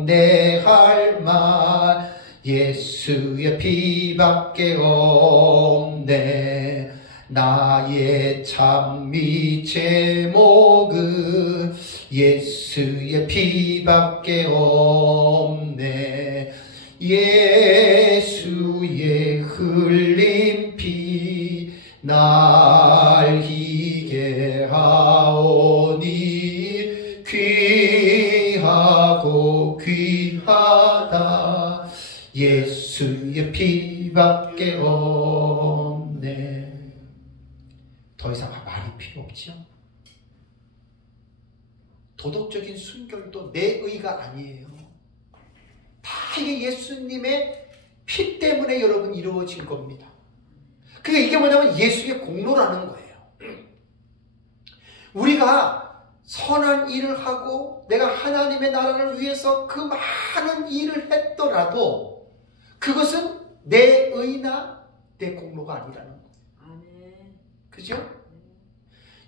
내 할 말 예수의 피밖에 없네. 나의 참미 제목은 예수의 피밖에 없네. 예수의 흘린 피 날 희게 하오니 귀하고 귀하다. 예수의 피밖에 없네. 더 이상 말이 필요 없죠. 도덕적인 순결도 내 의가 아니에요. 다 이게 예수님의 피 때문에 여러분 이루어진 겁니다. 그게 이게 뭐냐면 예수의 공로라는 거예요. 우리가 선한 일을 하고 내가 하나님의 나라를 위해서 그 많은 일을 했더라도 그것은 내 의나 내 공로가 아니라는 거예요. 그죠?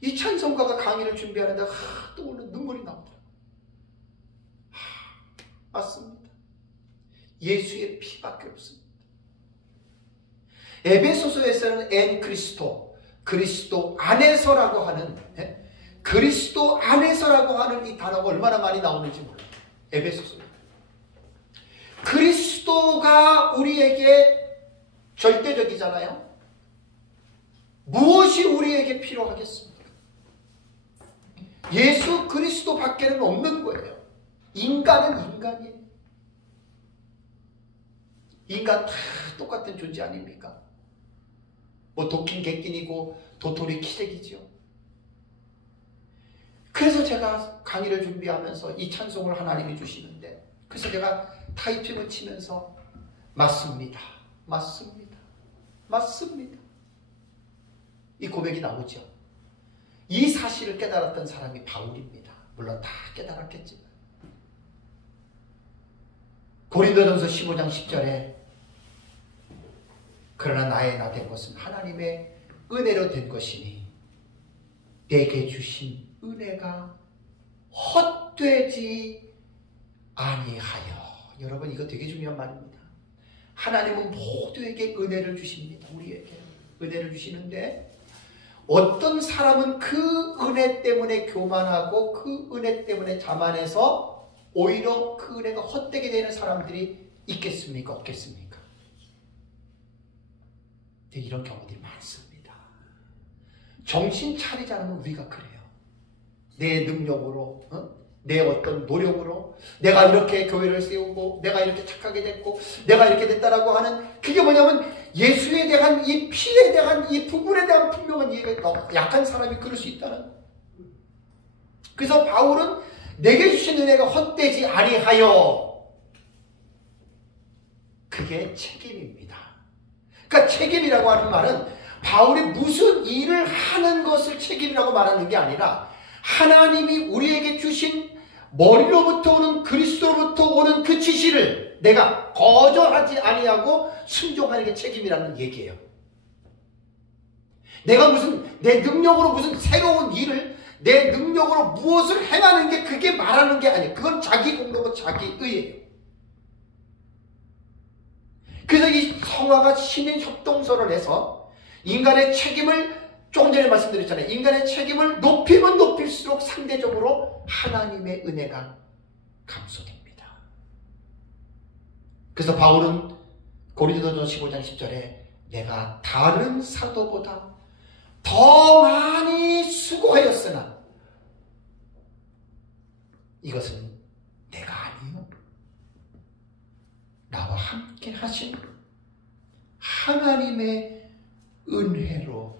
이 찬송가가 강의를 준비하는데 또 오늘 눈물이 나오더라고요. 맞습니다. 예수의 피밖에 없습니다. 에베소서에서는 엔 그리스도, 그리스도 안에서라고 하는 그리스도 안에서라고 하는 이 단어가 얼마나 많이 나오는지 몰라요. 에베소서. 그리스도가 우리에게 절대적이잖아요. 무엇이 우리에게 필요하겠습니까? 예수 그리스도 밖에는 없는 거예요. 인간은 인간이에요. 인간 다 똑같은 존재 아닙니까? 뭐 도끼는 객긴이고 도토리 키재기죠. 그래서 제가 강의를 준비하면서 이 찬송을 하나님이 주시는데 그래서 제가 타이핑을 치면서 맞습니다. 맞습니다. 맞습니다. 이 고백이 나오죠. 이 사실을 깨달았던 사람이 바울입니다. 물론 다 깨달았겠지만. 고린도전서 15장 10절에 그러나 나의 나 된 것은 하나님의 은혜로 된 것이니 내게 주신 은혜가 헛되지 아니하여. 여러분 이거 되게 중요한 말입니다. 하나님은 모두에게 은혜를 주십니다. 우리에게 은혜를 주시는데 어떤 사람은 그 은혜 때문에 교만하고 그 은혜 때문에 자만해서 오히려 그 은혜가 헛되게 되는 사람들이 있겠습니까? 없겠습니까? 네, 이런 경우들이 많습니다. 정신 차리지 않으면 우리가 그래요. 내 능력으로, 내 어떤 노력으로 내가 이렇게 교회를 세우고 내가 이렇게 착하게 됐고 내가 이렇게 됐다라고 하는, 그게 뭐냐면 예수에 대한 이 피에 대한 이 부분에 대한 분명한 이해가 약한 사람이 그럴 수 있다는. 그래서 바울은 내게 주신 은혜가 헛되지 아니하여, 그게 책임입니다. 그러니까 책임이라고 하는 말은 바울이 무슨 일을 하는 것을 책임이라고 말하는 게 아니라 하나님이 우리에게 주신 머리로부터 오는 그리스도로부터 오는 그 지시를 내가 거절하지 아니하고 순종하는 게 책임이라는 얘기예요. 내가 무슨 내 능력으로 무슨 새로운 일을 내 능력으로 무엇을 행하는 게 그게 말하는 게 아니에요. 그건 자기 공로고 자기 의예요. 그래서 이 성화가 신인 협동서를 해서 인간의 책임을, 조금 전에 말씀드렸잖아요. 인간의 책임을 높이면 높일수록 상대적으로 하나님의 은혜가 감소됩니다. 그래서 바울은 고린도전서 15장 10절에 내가 다른 사도보다 더 많이 수고하였으나 이것은 내가 아니요 나와 함께 하신 하나님의 은혜로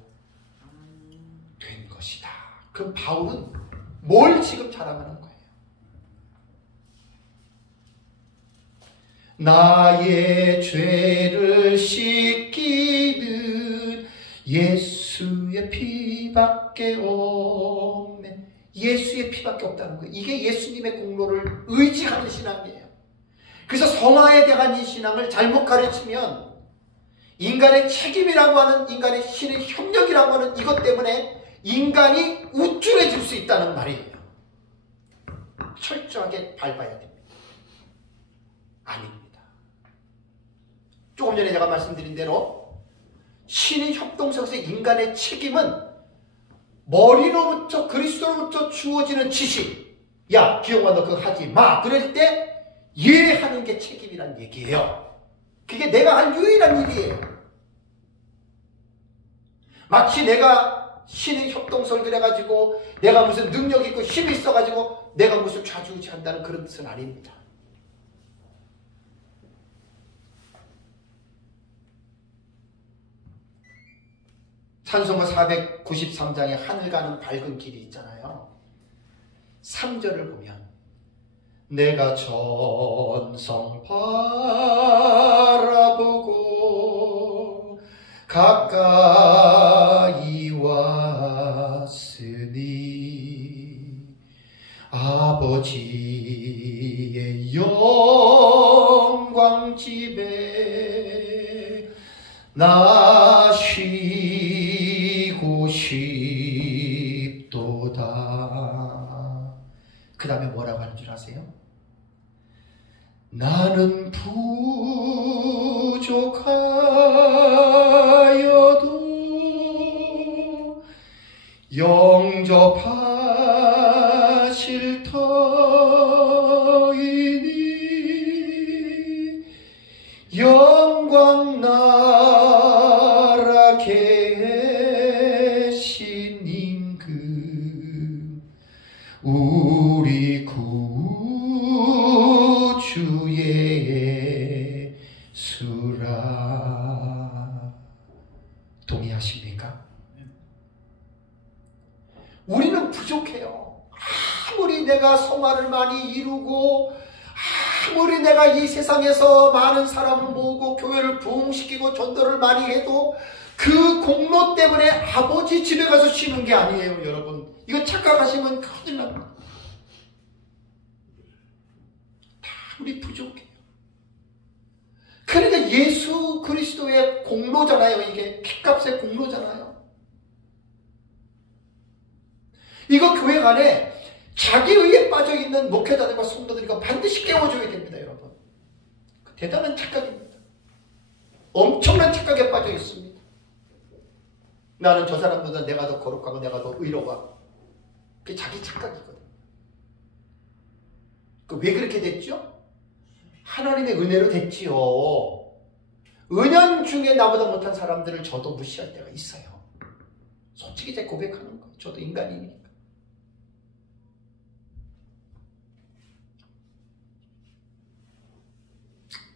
된 것이다. 그럼 바울은 뭘 지금 자랑하는 거예요? 나의 죄를 씻기는 예수의 피밖에 없네. 예수의 피밖에 없다는 거예요. 이게 예수님의 공로를 의지하는 신앙이에요. 그래서 성화에 대한 이 신앙을 잘못 가르치면 인간의 책임이라고 하는, 인간의 신의 협력이라고 하는 이것 때문에 인간이 우쭐해질 수 있다는 말이에요. 철저하게 밟아야 됩니다. 아닙니다. 조금 전에 제가 말씀드린 대로 신의 협동성에서 인간의 책임은 머리로부터 그리스도로부터 주어지는 지시, 야 기용아 너 그거 하지 마, 그럴 때 이해하는 게 책임이란 얘기예요. 그게 내가 한 유일한 일이에요. 마치 내가 신의 협동서를 그래가지고 내가 무슨 능력 있고 힘이 있어가지고 내가 무슨 좌지우지한다는 그런 뜻은 아닙니다. 찬송가 493장에 하늘 가는 밝은 길이 있잖아요. 3절을 보면 내가 전성 바라보고 가까이 왔으니 아버지의 영광 집에 나 쉬고 싶도다. 그 다음에 뭐라고 하는 줄 아세요? 나는 부족하여도 영접하실 터이니 영광 나라 계신 임금 우리 구주 예수라. 동의하십니까? 우리는 부족해요. 아무리 내가 성화를 많이 이루고 아무리 내가 이 세상에서 많은 사람을 모으고 교회를 부흥시키고 전도를 많이 해도 그 공로 때문에 아버지 집에 가서 쉬는 게 아니에요. 여러분 이거 착각하시면 큰일 납니다. 다 우리 부족해요. 그러니까 예수 그리스도의 공로잖아요. 이게 피값의 공로잖아요. 이거 교회 안에 자기 의에 빠져있는 목회자들과 성도들이 반드시 깨워줘야 됩니다. 여러분 대단한 착각입니다. 엄청난 착각에 빠져 있습니다. 나는 저 사람보다 내가 더 거룩하고 내가 더 의로워. 그게 자기 착각이거든. 왜 그렇게 됐죠? 하나님의 은혜로 됐지요. 은연 중에 나보다 못한 사람들을 저도 무시할 때가 있어요. 솔직히 제 고백하는 거예요. 저도 인간이니까.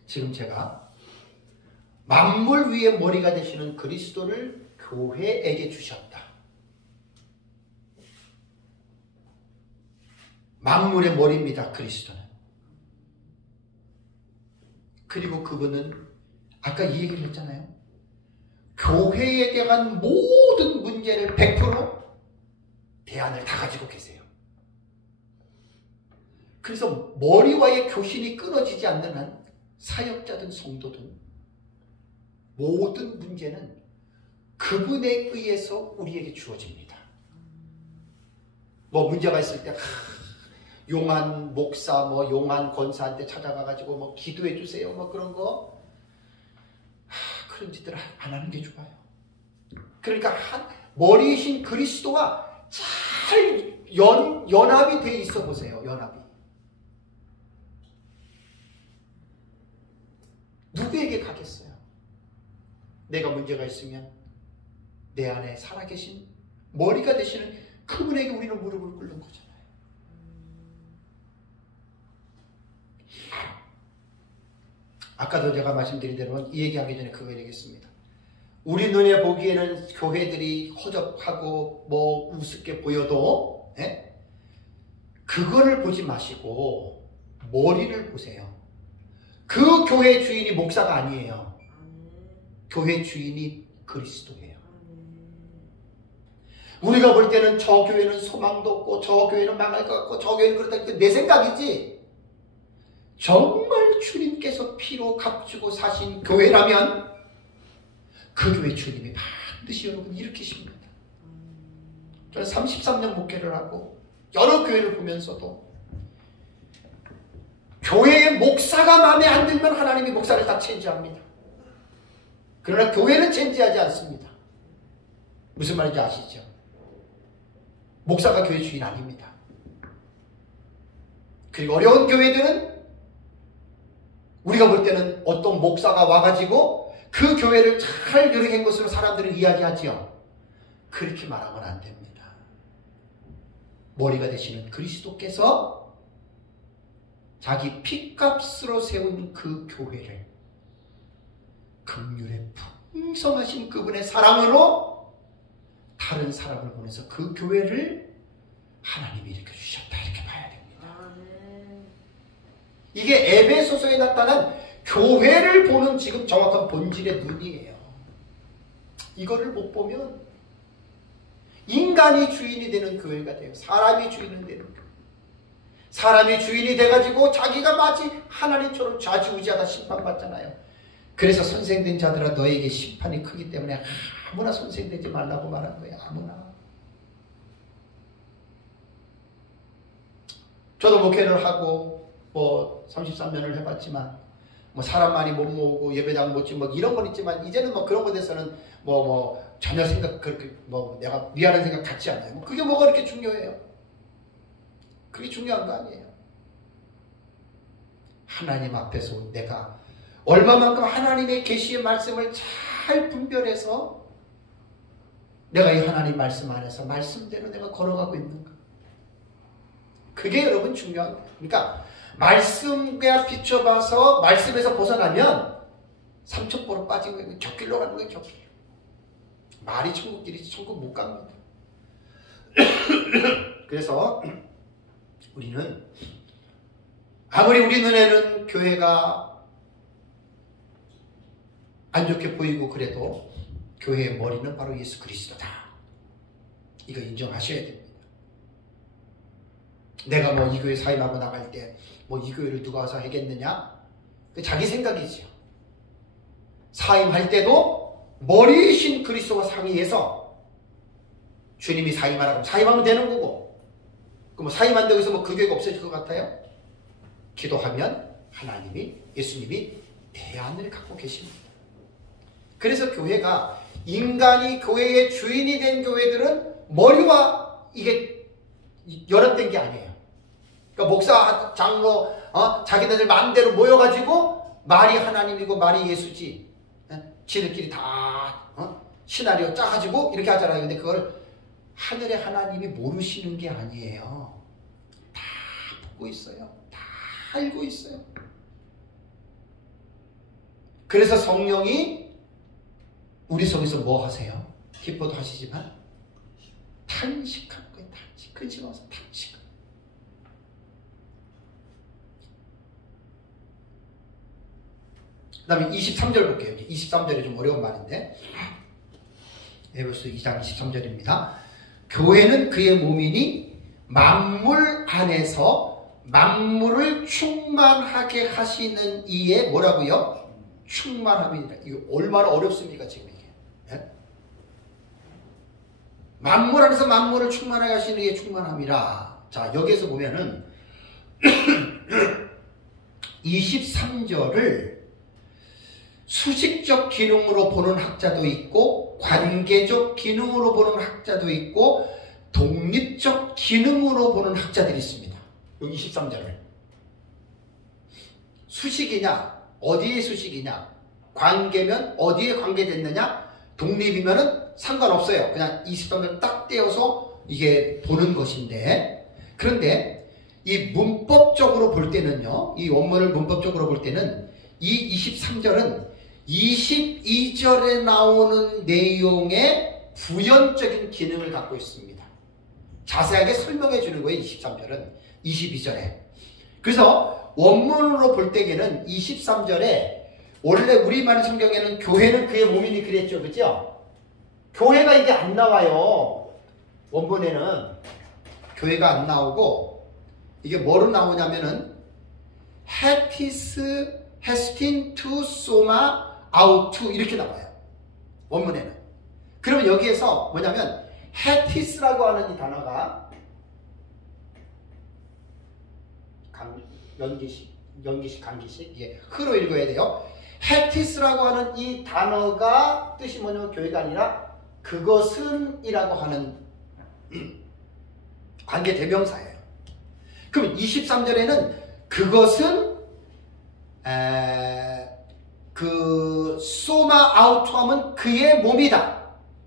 지금 제가 만물 위의 머리가 되시는 그리스도를 교회에게 주셨다. 만물의 머리입니다. 그리스도는. 그리고 그분은 아까 이 얘기를 했잖아요. 교회에 대한 모든 문제를 100% 대안을 다 가지고 계세요. 그래서 머리와의 교신이 끊어지지 않는 한 사역자든 성도든 모든 문제는 그분에 의해서 우리에게 주어집니다. 뭐 문제가 있을 때 용한 목사, 용한 권사한테 찾아가가지고 기도해 주세요, 그런 거 그런 짓들 안 하는 게 좋아요. 그러니까 머리이신 그리스도와 잘 연합이 돼 있어 보세요. 연합이. 누구에게 가겠어요? 내가 문제가 있으면 내 안에 살아계신 머리가 되시는 그분에게 우리는 무릎을 꿇는 거잖아요. 아까도 제가 말씀드린 대로 이 얘기하기 전에 그거 얘기했습니다. 우리 눈에 보기에는 교회들이 허접하고 우습게 보여도 그거를 보지 마시고 머리를 보세요. 그 교회 주인이 목사가 아니에요. 교회 주인이 그리스도예요. 우리가 볼 때는 저 교회는 소망도 없고 저 교회는 망할 것 같고 저 교회는 그렇다. 내 생각이지. 정말 주님께서 피로 값주고 사신 교회라면 그 교회 주님이 반드시 여러분 일으키십니다. 저는 33년 목회를 하고 여러 교회를 보면서도 교회의 목사가 마음에 안 들면 하나님이 목사를 다 체인지합니다. 그러나 교회는 체인지하지 않습니다. 무슨 말인지 아시죠? 목사가 교회 주인 아닙니다. 그리고 어려운 교회들은 우리가 볼 때는 어떤 목사가 와가지고 그 교회를 잘 이루게 것으로 사람들은 이야기하지요. 그렇게 말하면 안 됩니다. 머리가 되시는 그리스도께서 자기 피값으로 세운 그 교회를 긍휼에 풍성하신 그분의 사랑으로 다른 사람을 보내서 그 교회를 하나님이 일으켜주셨다, 이렇게 봐야 됩니다. 이게 에베소서에 나타난 교회를 보는 지금 정확한 본질의 눈이에요. 이거를 못 보면 인간이 주인이 되는 교회가 돼요. 사람이 주인이 되는 교회. 사람이 주인이 돼가지고 자기가 마치 하나님처럼 좌지우지하다 심판받잖아요. 그래서 선생된 자들아 너에게 심판이 크기 때문에 아무나 선생되지 말라고 말한 거예요. 아무나. 저도 목회를 하고 33년을 해봤지만 사람 많이 못 모으고 예배당 못 지고 이런 건 있지만 이제는 그런 것에 대해서는 전혀 생각 그렇게 내가 미안한 생각 갖지 않아요. 그게 뭐가 그렇게 중요해요? 그게 중요한 거 아니에요. 하나님 앞에서 내가 얼마만큼 하나님의 계시의 말씀을 잘 분별해서 내가 이 하나님 말씀 안에서 말씀대로 내가 걸어가고 있는가. 그게 여러분 중요한 거예요. 그러니까 말씀에 비춰봐서 말씀에서 벗어나면 삼천포로 빠진 거예요. 곁길로 가는 거예요. 곁길. 말이 천국길이지 천국 못 갑니다. 그래서 우리는 아무리 우리 눈에는 교회가 안 좋게 보이고 그래도 교회의 머리는 바로 예수 그리스도다. 이거 인정하셔야 됩니다. 내가 이 교회 사임하고 나갈 때 이 교회를 누가 와서 하겠느냐? 그 자기 생각이죠. 사임할 때도 머리이신 그리스도가 상의해서 주님이 사임하라고 사임하면 되는 거고, 그럼 사임한다고 해서 그 교회가 없어질 것 같아요? 기도하면 하나님이 예수님이 대안을 갖고 계십니다. 그래서 교회가 인간이 교회의 주인이 된 교회들은 머리와 이게 연합된 게 아니에요. 그러니까 목사, 장로, 자기네들 마음대로 모여가지고 말이 하나님이고 말이 예수지. 지들끼리 다 시나리오 짜가지고 이렇게 하잖아요. 근데 그걸 하늘의 하나님이 모르시는 게 아니에요. 다 보고 있어요. 다 알고 있어요. 그래서 성령이 우리 속에서 뭐 하세요? 기뻐도 하시지만 탄식하는 거예요. 탄식. 근심 와서 탄식. 그 다음에 23절 볼게요. 23절이 좀 어려운 말인데 에베소 2장 23절입니다. 교회는 그의 몸이니 만물 안에서 만물을 충만하게 하시는 이에 뭐라고요? 충만함이니라. 이거 얼마나 어렵습니까 지금 이게? 네? 만물 안에서 만물을 충만하게 하시는 이에 충만함이라. 자, 여기에서 보면은 23절을 수식적 기능으로 보는 학자도 있고 관계적 기능으로 보는 학자도 있고 독립적 기능으로 보는 학자들이 있습니다. 여기 23절을 수식이냐 어디에 수식이냐 관계면 어디에 관계됐느냐 독립이면은 상관없어요. 그냥 23절 딱 떼어서 이게 보는 것인데 그런데 이 문법적으로 볼 때는요 이 원문을 문법적으로 볼 때는 이 23절은 22절에 나오는 내용의 부연적인 기능을 갖고 있습니다. 자세하게 설명해 주는 거예요. 23절은 22절에. 그래서 원문으로 볼 때에는 23절에 원래 우리말 성경에는 교회는 그의 몸이니 그랬죠. 그죠? 교회가 이게 안 나와요. 원문에는 교회가 안 나오고 이게 뭐로 나오냐면은 헤스틴 투 소마 아우투 이렇게 나와요. 원문에는. 그러면 여기에서 뭐냐면 헤티스라고 하는 이 단어가 연기식, 감기식 이게 흐로 읽어야 돼요. 헤티스라고 하는 이 단어가 뜻이 뭐냐면 교회가 아니라 그것은 이라고 하는 관계 대명사예요. 그럼 23절에는 그것은 그 소마 아우투 하면 그의 몸이다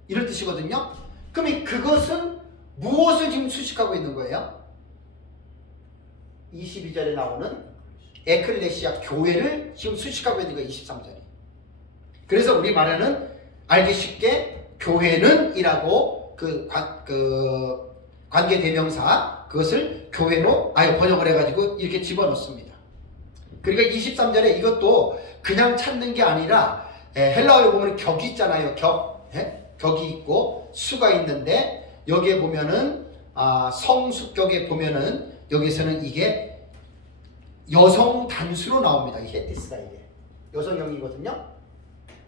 이런 뜻이거든요. 그럼 이 그것은 무엇을 지금 수식하고 있는 거예요? 22절에 나오는 에클레시아 교회를 지금 수식하고 있는 거예요. 23절이. 그래서 우리 말에는 알기 쉽게 교회는 이라고 그 관계 대명사 그것을 교회로 번역을 해가지고 이렇게 집어넣습니다. 그러니까 23절에 이것도 그냥 찾는 게 아니라 헬라어에 보면 격이 있잖아요. 격이 있고 수가 있는데 여기에 보면은 성수격에 보면은 여기서는 이게 여성 단수로 나옵니다. 이 헤티스가 이게 여성형이거든요.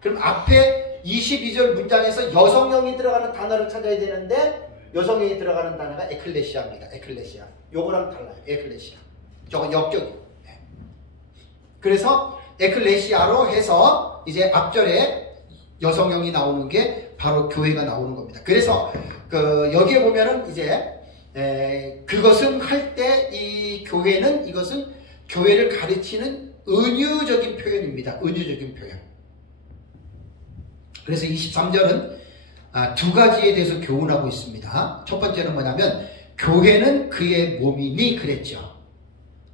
그럼 앞에 22절 문장에서 여성형이 들어가는 단어를 찾아야 되는데 여성형이 들어가는 단어가 에클레시아입니다. 에클레시아. 요거랑 달라요. 에클레시아. 저건 역격이에요. 그래서 에클레시아로 해서 이제 앞절에 여성형이 나오는 게 바로 교회가 나오는 겁니다. 그래서 여기에 보면은 이제 그것은 할 때 이 교회는 이것은 교회를 가르치는 은유적인 표현입니다. 은유적인 표현. 그래서 23절은 두 가지에 대해서 교훈하고 있습니다. 첫 번째는 뭐냐면 교회는 그의 몸이니 그랬죠.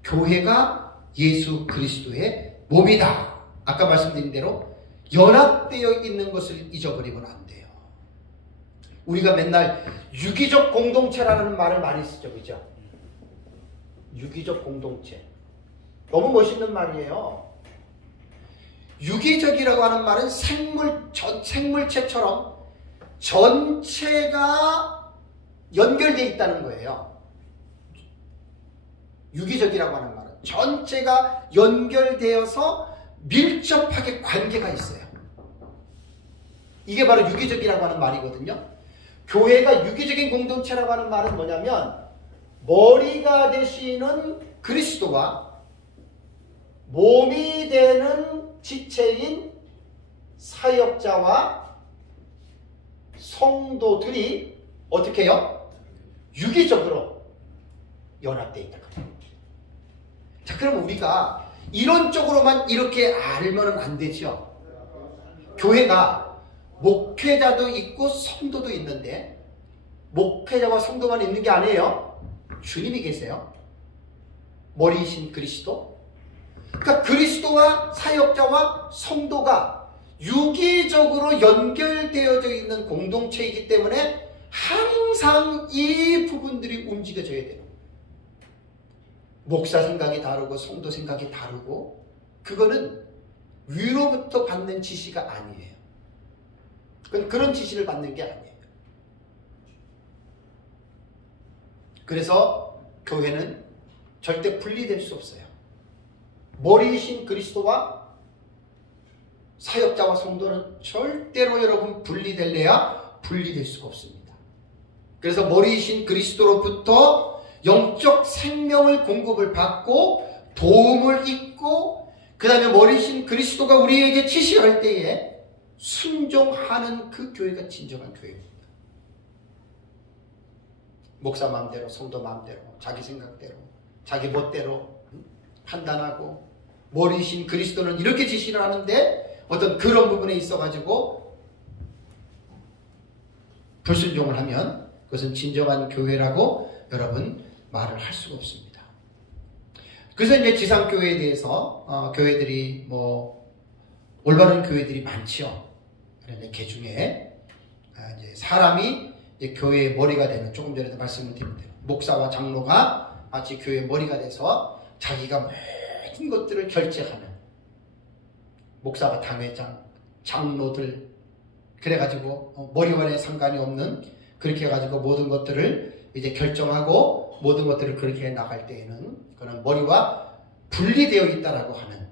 교회가 예수 그리스도의 몸이다. 아까 말씀드린 대로 연합되어 있는 것을 잊어버리면 안 돼요. 우리가 맨날 유기적 공동체라는 말을 많이 쓰죠. 그죠? 유기적 공동체. 너무 멋있는 말이에요. 유기적이라고 하는 말은 생물체처럼 전체가 연결되어 있다는 거예요. 유기적이라고 하는 말은 전체가 연결되어서 밀접하게 관계가 있어요. 이게 바로 유기적이라고 하는 말이거든요. 교회가 유기적인 공동체라고 하는 말은 뭐냐면 머리가 되시는 그리스도와 몸이 되는 지체인 사역자와 성도들이 어떻게 해요? 유기적으로 연합되어 있다. 자, 그럼 우리가 이론적으로만 이렇게 알면 안 되죠. 교회가 목회자도 있고 성도도 있는데 목회자와 성도만 있는 게 아니에요. 주님이 계세요. 머리이신 그리스도. 그러니까 그리스도와 사역자와 성도가 유기적으로 연결되어져 있는 공동체이기 때문에 항상 이 부분들이 움직여져야 돼요. 목사 생각이 다르고 성도 생각이 다르고 그거는 위로부터 받는 지시가 아니에요. 그런 지시를 받는 게 아니에요. 그래서 교회는 절대 분리될 수 없어요. 머리이신 그리스도와 사역자와 성도는 절대로 여러분 분리될래야 분리될 수가 없습니다. 그래서 머리이신 그리스도로부터 영적 생명을 공급을 받고 도움을 입고 그 다음에 머리이신 그리스도가 우리에게 지시할 때에 순종하는 그 교회가 진정한 교회입니다. 목사 마음대로 성도 마음대로 자기 생각대로 자기 멋대로 판단하고 머리이신 그리스도는 이렇게 지시를 하는데 어떤 그런 부분에 있어가지고 불순종을 하면 그것은 진정한 교회라고 여러분 말을 할 수가 없습니다. 그래서 이제 지상교회에 대해서 교회들이 올바른 교회들이 많죠. 그런데 그 중에 이제 사람이 이제 교회의 머리가 되는, 조금 전에도 말씀을 드린 대로 목사와 장로가 마치 교회의 머리가 돼서 자기가 모든 것들을 결제하는, 목사가 당회장, 장로들 그래가지고 머리와는 상관이 없는, 그렇게 해가지고 모든 것들을 이제 결정하고 모든 것들을 그렇게 나갈 때에는 그는 머리와 분리되어 있다라고 하는,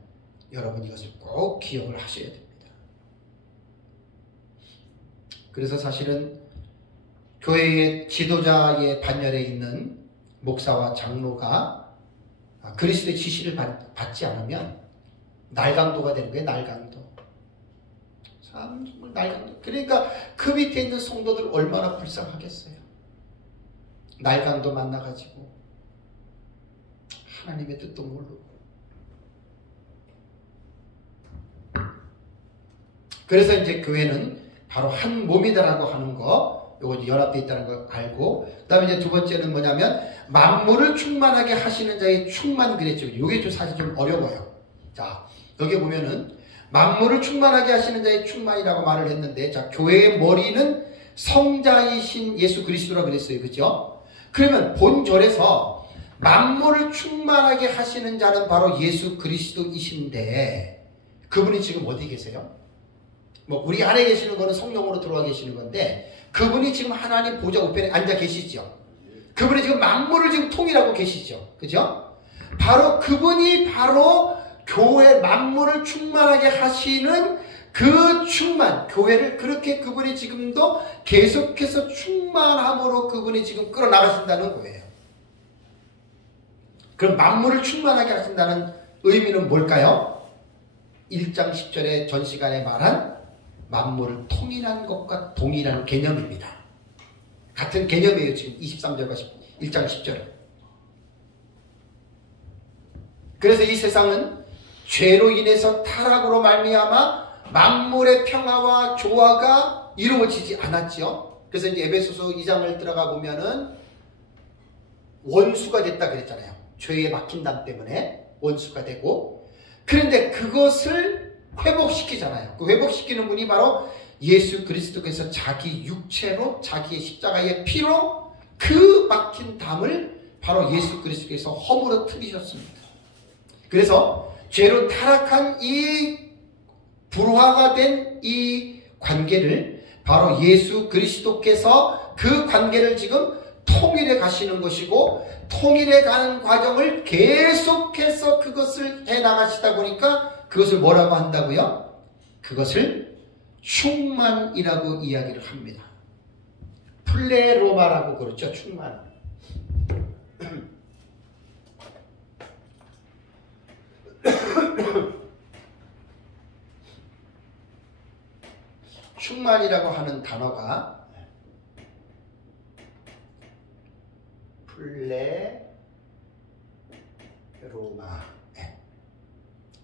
여러분 이것을 꼭 기억을 하셔야 됩니다. 그래서 사실은 교회의 지도자의 반열에 있는 목사와 장로가 그리스도의 지시를 받지 않으면 날강도가 되는 거예요. 날강도. 참 정말 날강도. 그러니까 그 밑에 있는 성도들 얼마나 불쌍하겠어요. 날강도 만나가지고 하나님의 뜻도 모르고. 그래서 이제 교회는 바로 한 몸이다라고 하는 거, 요거 연합되어 있다는 걸 알고, 그 다음에 이제 두 번째는 뭐냐면 만물을 충만하게 하시는 자의 충만 그랬죠. 요게 좀 사실 좀 어려워요. 자, 여기 보면은 만물을 충만하게 하시는 자의 충만이라고 말을 했는데, 자, 교회의 머리는 성자이신 예수 그리스도라고 그랬어요. 그죠? 그러면 본절에서 만물을 충만하게 하시는 자는 바로 예수 그리스도이신데, 그분이 지금 어디 계세요? 우리 안에 계시는 거는 성령으로 들어와 계시는 건데, 그분이 지금 하나님 보좌 우편에 앉아 계시죠. 그분이 지금 만물을 지금 통일하고 계시죠. 그죠? 바로 그분이 바로 교회 만물을 충만하게 하시는 그 충만, 교회를 그렇게 그분이 지금도 계속해서 충만함으로 그분이 지금 끌어나가신다는 거예요. 그럼 만물을 충만하게 하신다는 의미는 뭘까요? 1장 10절에 전 시간에 말한 만물을 통일한 것과 동일한 개념입니다. 같은 개념이에요. 지금 23절과 1장 10절은. 그래서 이 세상은 죄로 인해서 타락으로 말미암아 만물의 평화와 조화가 이루어지지 않았죠. 그래서 이제 에베소서 2장을 들어가 보면은 원수가 됐다 그랬잖아요. 죄에 막힌 담 때문에 원수가 되고, 그런데 그것을 회복시키잖아요. 그 회복시키는 분이 바로 예수 그리스도께서 자기 육체로, 자기의 십자가의 피로 그 막힌 담을 바로 예수 그리스도께서 허물어뜨리셨습니다. 그래서 죄로 타락한 이 불화가 된 이 관계를 바로 예수 그리스도께서 그 관계를 지금 통일해 가시는 것이고, 통일해 가는 과정을 계속해서 그것을 해 나가시다 보니까 그것을 뭐라고 한다고요? 그것을 충만이라고 이야기를 합니다. 플레로마라고 그러죠. 충만. 충만이라고 하는 단어가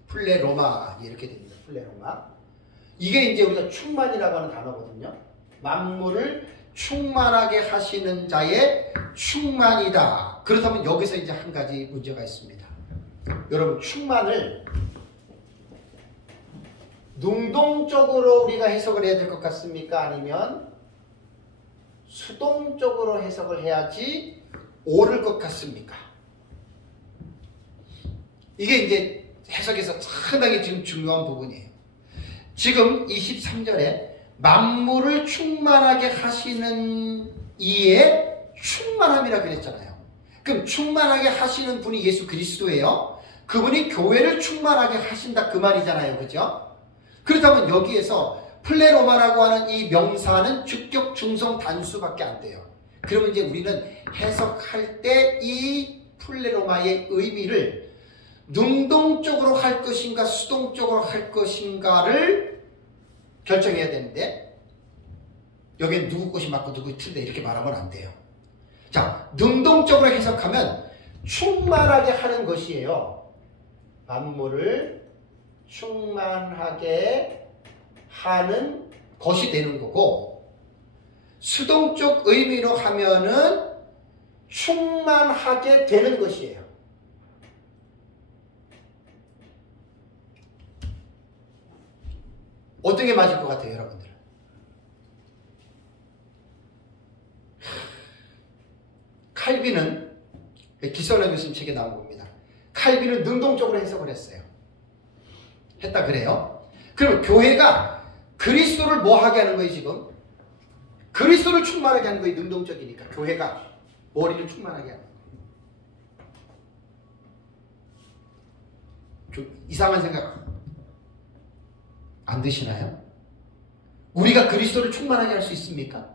플레로마 이렇게 됩니다. 플레로마. 이게 이제 우리가 충만이라고 하는 단어거든요. 만물을 충만하게 하시는 자의 충만이다. 그렇다면 여기서 이제 한 가지 문제가 있습니다. 여러분, 충만을 능동적으로 우리가 해석을 해야 될 것 같습니까? 아니면 수동적으로 해석을 해야지 옳을 것 같습니까? 이게 이제 해석에서 상당히 지금 중요한 부분이에요. 지금 23절에 만물을 충만하게 하시는 이의 충만함이라 그랬잖아요. 그럼 충만하게 하시는 분이 예수 그리스도예요. 그분이 교회를 충만하게 하신다 그 말이잖아요. 그죠? 그렇다면 여기에서 플레로마라고 하는 이 명사는 주격, 중성, 단수밖에 안 돼요. 그러면 이제 우리는 해석할 때 이 플레로마의 의미를 능동적으로 할 것인가 수동적으로 할 것인가를 결정해야 되는데, 여기엔 누구 것이 맞고 누구 틀리다 이렇게 말하면 안 돼요. 자, 능동적으로 해석하면 충만하게 하는 것이에요. 만물을 충만하게 하는 것이 되는 거고, 수동적 의미로 하면은 충만하게 되는 것이에요. 어떤 게 맞을 것 같아요, 여러분들? 칼빈은, 기선의 교수님 책에 나온 겁니다. 칼빈은 능동적으로 해석을 했어요. 했다 그래요. 그러면 교회가 그리스도를 뭐 하게 하는 거예요, 지금? 그리스도를 충만하게 하는 거예요, 능동적이니까. 교회가 머리를 충만하게 하는 거예요. 좀 이상한 생각 안 드시나요? 우리가 그리스도를 충만하게 할 수 있습니까?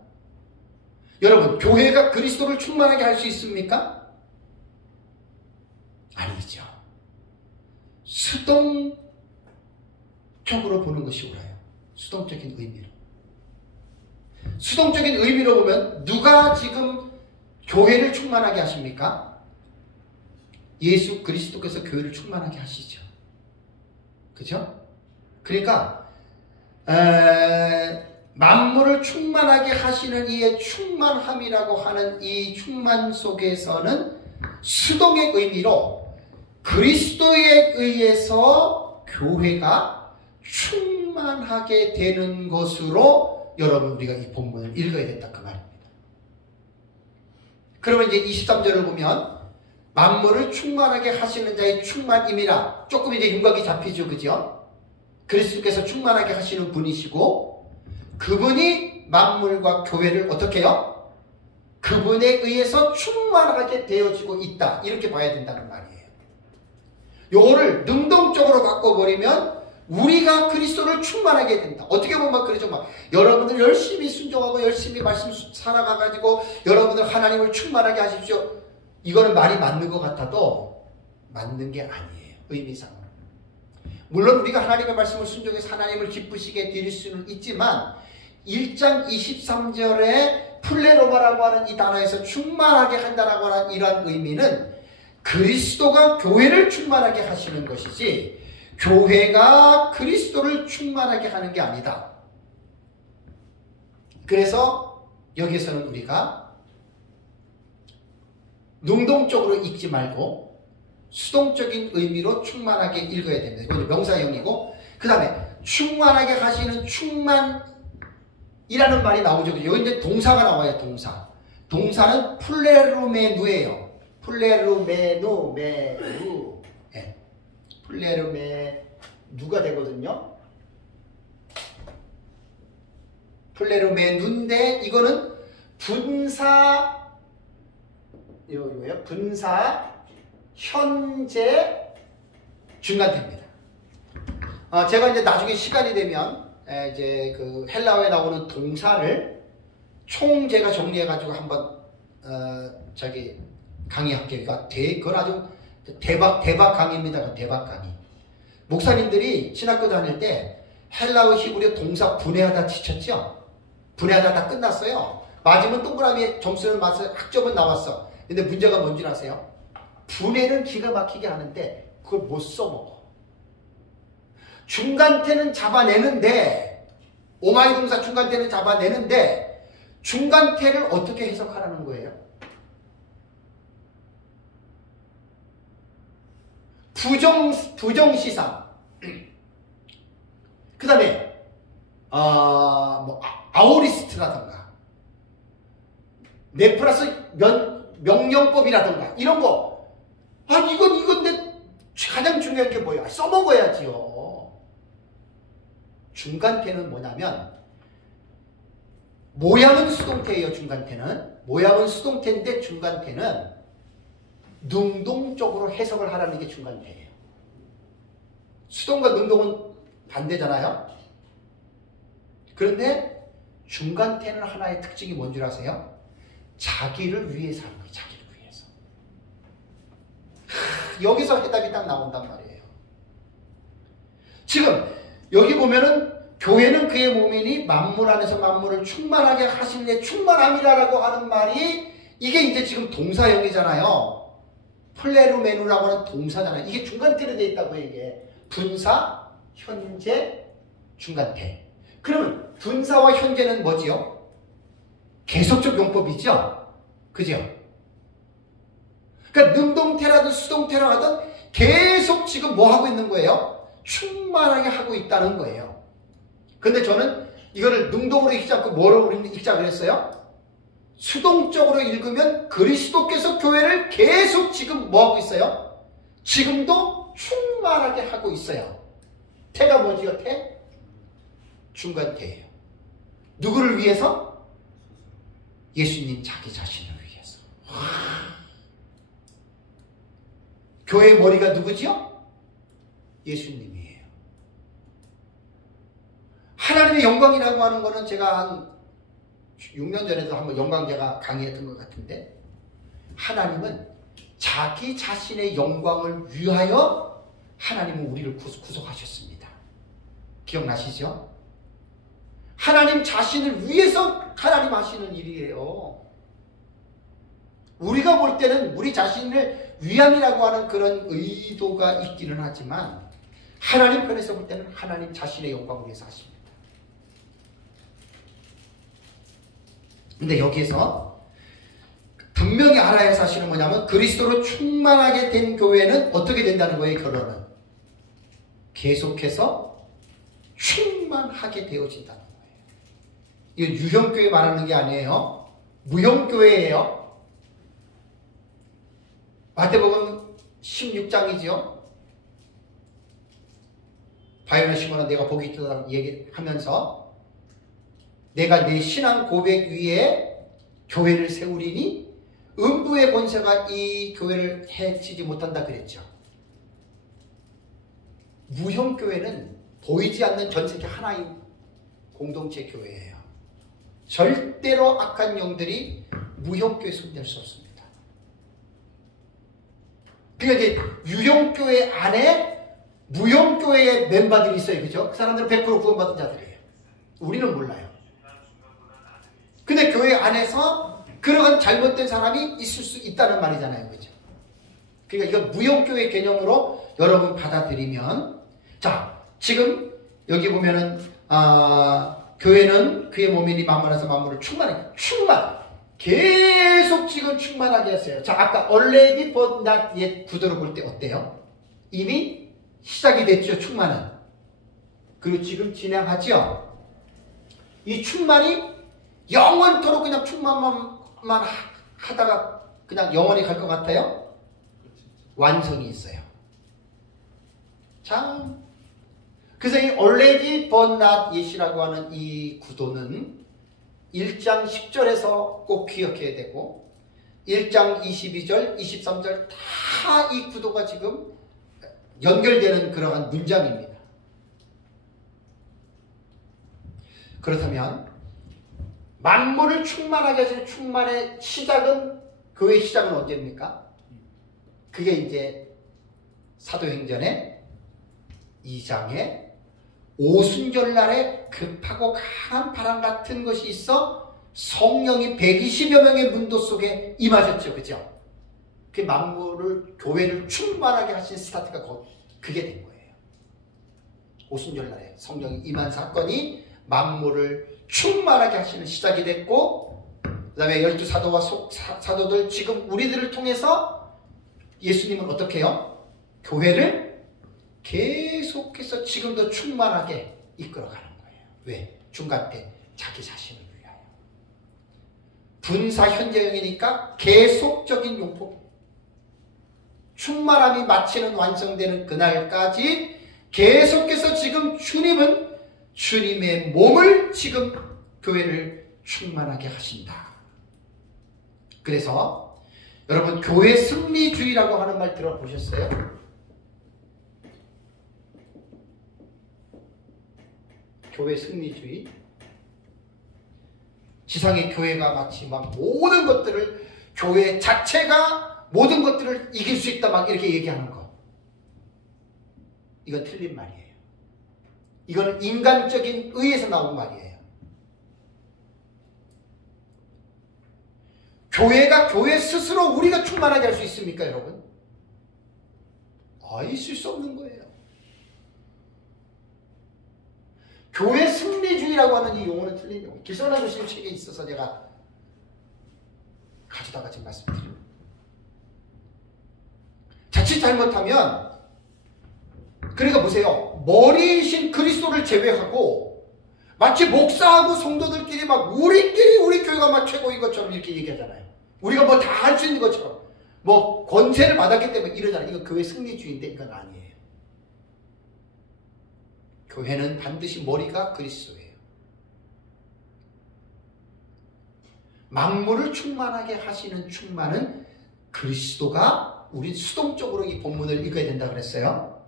여러분, 교회가 그리스도를 충만하게 할 수 있습니까? 아니죠. 수동적으로 보는 것이 옳아요. 수동적인 의미로. 수동적인 의미로 보면 누가 지금 교회를 충만하게 하십니까? 예수 그리스도께서 교회를 충만하게 하시죠. 그죠? 그러니까 만물을 충만하게 하시는 이의 충만함이라고 하는 이 충만 속에서는 수동의 의미로 그리스도에 의해서 교회가 충만하게 되는 것으로 여러분 우리가 이 본문을 읽어야 된다 그 말입니다. 그러면 이제 23절을 보면 만물을 충만하게 하시는 자의 충만임이라 조금 이제 윤곽이 잡히죠. 그죠? 그리스도께서 충만하게 하시는 분이시고 그분이 만물과 교회를 어떻게 해요? 그분에 의해서 충만하게 되어지고 있다. 이렇게 봐야 된다는 말이에요. 요거를 능동적으로 바꿔버리면 우리가 그리스도를 충만하게 된다. 어떻게 보면 막 그러죠. 막 여러분들 열심히 순종하고 열심히 말씀 살아가가지고 여러분들 하나님을 충만하게 하십시오. 이거는 말이 맞는 것 같아도 맞는 게 아니에요. 의미상으로. 물론 우리가 하나님의 말씀을 순종해서 하나님을 기쁘시게 드릴 수는 있지만 1장 23절에 플레로마라고 하는 이 단어에서 충만하게 한다라고 하는 이러한 의미는 그리스도가 교회를 충만하게 하시는 것이지 교회가 그리스도를 충만하게 하는 게 아니다. 그래서 여기에서는 우리가 능동적으로 읽지 말고 수동적인 의미로 충만하게 읽어야 됩니다. 이건 명사형이고 그 다음에 충만하게 하시는 충만이라는 말이 나오죠. 여기 이제 동사가 나와요. 동사는 플레루메누예요. 플레루메누 네. 플레루메누가 되거든요. 플레루메누인데 이거는 분사 현재 중간태입니다. 제가 이제 나중에 시간이 되면 이제 그 헬라어에 나오는 동사를 총 제가 정리해가지고 한번 강의할게요. 그건 아주 대박 강의입니다. 대박 강의. 목사님들이 신학교 다닐 때 헬라어 히브리어 동사 분해하다 지쳤죠? 분해하다 다 끝났어요. 맞으면 동그라미 점수는 맞아서 학점은 나왔어. 근데 문제가 뭔지 아세요? 분해는 기가 막히게 하는데 그걸 못 써먹어. 중간태는 잡아내는데, 오마이 동사 중간태는 잡아내는데 중간태를 어떻게 해석하라는 거예요? 부정시상. 그 다음에 아오리스트라든가 네플러스 명령법이라든가 이런 거. 이건 내 가장 중요한 게 뭐야? 써먹어야지요. 중간태는 뭐냐면 모양은 수동태예요. 중간태는 모양은 수동태인데 중간태는 능동적으로 해석을 하라는 게 중간태예요. 수동과 능동은 반대잖아요. 그런데 중간태는 하나의 특징이 뭔 줄 아세요? 자기를 위해서 하는 거예요. 자기를 위해서. 여기서 해답이 딱 나온단 말이에요. 지금 여기 보면은 교회는 그의 몸이니 만물 안에서 만물을 충만하게 하시는 충만함이라고 하는 말이 이게 이제 지금 동사형이잖아요. 플레루메누라고 하는 동사잖아요. 이게 중간태로 되어 있다고 이게. 분사, 현재, 중간태. 그러면 분사와 현재는 뭐지요? 계속적 용법이죠? 그죠? 그러니까 능동태라든 수동태라 하든 계속 지금 뭐 하고 있는 거예요? 충만하게 하고 있다는 거예요. 근데 저는 이거를 능동으로 읽지 않고 뭐로 읽자 그랬어요? 수동적으로 읽으면 그리스도께서 교회를 계속 지금 뭐 하고 있어요? 지금도 충만하게 하고 있어요. 태가 뭐지요? 태? 중간태예요. 누구를 위해서? 예수님 자기 자신을 위해서. 교회의 머리가 누구지요? 예수님이에요. 하나님의 영광이라고 하는 거는 제가 한 6년 전에도 한번 영광제가 강의했던 것 같은데, 하나님은 자기 자신의 영광을 위하여 하나님은 우리를 구속하셨습니다. 기억나시죠? 하나님 자신을 위해서 하나님 하시는 일이에요. 우리가 볼 때는 우리 자신을 위함이라고 하는 그런 의도가 있기는 하지만 하나님 편에서 볼 때는 하나님 자신의 영광을 위해서 하십니다. 근데 여기에서 분명히 알아야 할 사실은 뭐냐면 그리스도로 충만하게 된 교회는 어떻게 된다는 거예요. 결론은 계속해서 충만하게 되어진다는 거예요. 이거 유형교회 말하는 게 아니에요. 무형교회예요. 마태복음 16장이지요. 바요나 시몬은 내가 복이 있다고 얘기하면서 내가 내 신앙 고백 위에 교회를 세우리니 음부의 권세가 이 교회를 해치지 못한다 그랬죠. 무형교회는 보이지 않는 전 세계 하나의 공동체 교회예요. 절대로 악한 영들이 무형교회에 손댈 수 없습니다. 그러니까 이제 유형교회 안에 무형교회의 멤버들이 있어요. 그죠? 그 사람들은 100% 구원받은 자들이에요. 우리는 몰라요. 근데 교회 안에서 그러한 잘못된 사람이 있을 수 있다는 말이잖아요. 그죠? 그러니까 이건 무형교회 개념으로 여러분 받아들이면, 자, 지금 여기 보면은 교회는 그의 몸이니 만물에서 만물을 충만 계속 지금 충만하게 했어요. 자, 아까 already but not yet 구도를 볼 때 어때요? 이미 시작이 됐죠. 충만은. 그리고 지금 진행하죠. 이 충만이 영원토록 그냥 충만만 하다가 그냥 영원히 갈 것 같아요? 완성이 있어요. 자, 그래서 이 already but not yet이라고 하는 이 구도는 1장 10절에서 꼭 기억해야 되고 1장 22절, 23절 다 이 구도가 지금 연결되는 그러한 문장입니다. 그렇다면 만물을 충만하게 하시는 충만의 시작은, 교회의 시작은 언제입니까? 그게 이제 사도행전의 2장에 오순절날에 급하고 강한 바람 같은 것이 있어 성령이 120여 명의 문도 속에 임하셨죠. 그죠? 그 만물을, 교회를 충만하게 하신 스타트가 그게 된 거예요. 오순절날에 성령이 임한 사건이 만물을 충만하게 하시는 시작이 됐고, 그 다음에 12 사도와 사도들, 지금 우리들을 통해서 예수님은 어떻게 해요? 교회를 계속해서 지금도 충만하게 이끌어가는 거예요. 왜? 중간 때 자기 자신을 위하여. 분사 현재형이니까 계속적인 용법. 충만함이 마치는 완성되는 그날까지 계속해서 지금 주님은 주님의 몸을 지금 교회를 충만하게 하신다. 그래서 여러분, 교회 승리주의라고 하는 말 들어보셨어요? 교회 승리주의. 지상의 교회가 마치 막 모든 것들을, 교회 자체가 모든 것들을 이길 수 있다, 막 이렇게 얘기하는 거. 이건 틀린 말이에요. 이거는 인간적인 의에서 나온 말이에요. 교회가 교회 스스로 우리가 충만하게 할 수 있습니까, 여러분? 있을 수 없는 거예요. 교회 승리주의라고 하는 이 용어는 틀린 용어. 길선한 교수님 책에 있어서 제가 가져다가 지금 말씀드립니다. 자칫 잘못하면, 그러니까 보세요. 머리이신 그리스도를 제외하고 마치 목사하고 성도들끼리 막 우리끼리 우리 교회가 막 최고인 것처럼 이렇게 얘기하잖아요. 우리가 뭐 다 할 수 있는 것처럼, 뭐 권세를 받았기 때문에 이러잖아요. 이거 교회 승리주의인데 이건 아니에요. 교회는 반드시 머리가 그리스도예요. 만물을 충만하게 하시는 충만은 그리스도가, 우리 수동적으로 이 본문을 읽어야 된다 그랬어요.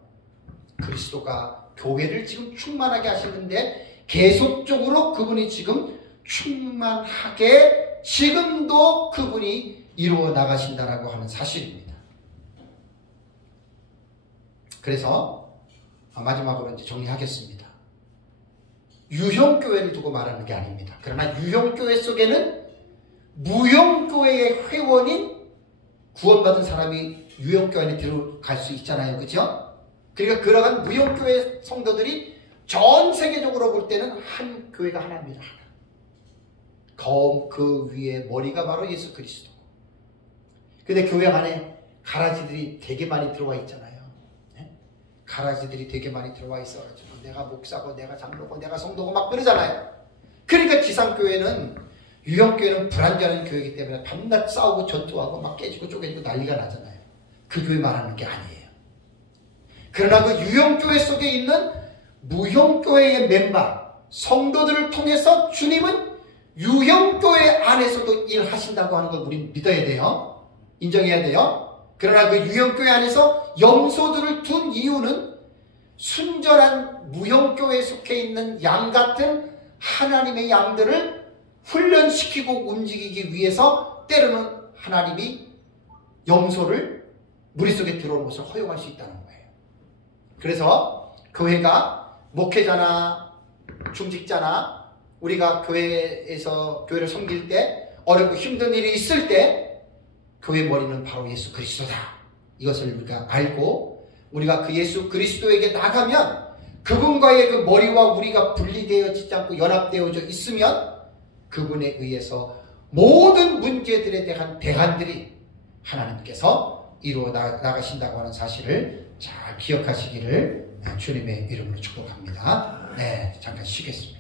그리스도가 교회를 지금 충만하게 하시는데 계속적으로 그분이 지금 충만하게 지금도 그분이 이루어 나가신다라고 하는 사실입니다. 그래서 마지막으로 이제 정리하겠습니다. 유형교회를 두고 말하는 게 아닙니다. 그러나 유형교회 속에는 무형교회의 회원인 구원받은 사람이 유형교회 안에 들어갈 수 있잖아요. 그죠? 그러니까 그러한 무형교회 성도들이 전 세계적으로 볼 때는 한 교회가 하나입니다. 그 위에 머리가 바로 예수 그리스도. 근데 교회 안에 가라지들이 되게 많이 들어와 있잖아요. 네? 가라지들이 되게 많이 들어와 있어가지고 내가 목사고 내가 장로고 내가 성도고 막 그러잖아요. 그러니까 지상교회는, 유형교회는 불완전한 교회이기 때문에 밤낮 싸우고 전투하고 막 깨지고 쪼개지고 난리가 나잖아요. 그 교회 말하는 게 아니에요. 그러나 그 유형교회 속에 있는 무형교회의 멤버, 성도들을 통해서 주님은 유형교회 안에서도 일하신다고 하는 걸 우리는 믿어야 돼요. 인정해야 돼요. 그러나 그 유형교회 안에서 염소들을 둔 이유는 순전한 무형교회에 속해 있는 양 같은 하나님의 양들을 훈련시키고 움직이기 위해서 때로는 하나님이 염소를 무리 속에 들어오는 것을 허용할 수 있다는 거예요. 그래서 교회가 목회자나 중직자나 우리가 교회에서 교회를 섬길 때 어렵고 힘든 일이 있을 때 교회 머리는 바로 예수 그리스도다. 이것을 우리가 알고 우리가 그 예수 그리스도에게 나가면 그분과의 그 머리와 우리가 분리되어지지 않고 연합되어져 있으면 그분에 의해서 모든 문제들에 대한 대안들이 하나님께서 이루어 나가신다고 하는 사실을 잘 기억하시기를 주님의 이름으로 축복합니다. 네, 잠깐 쉬겠습니다.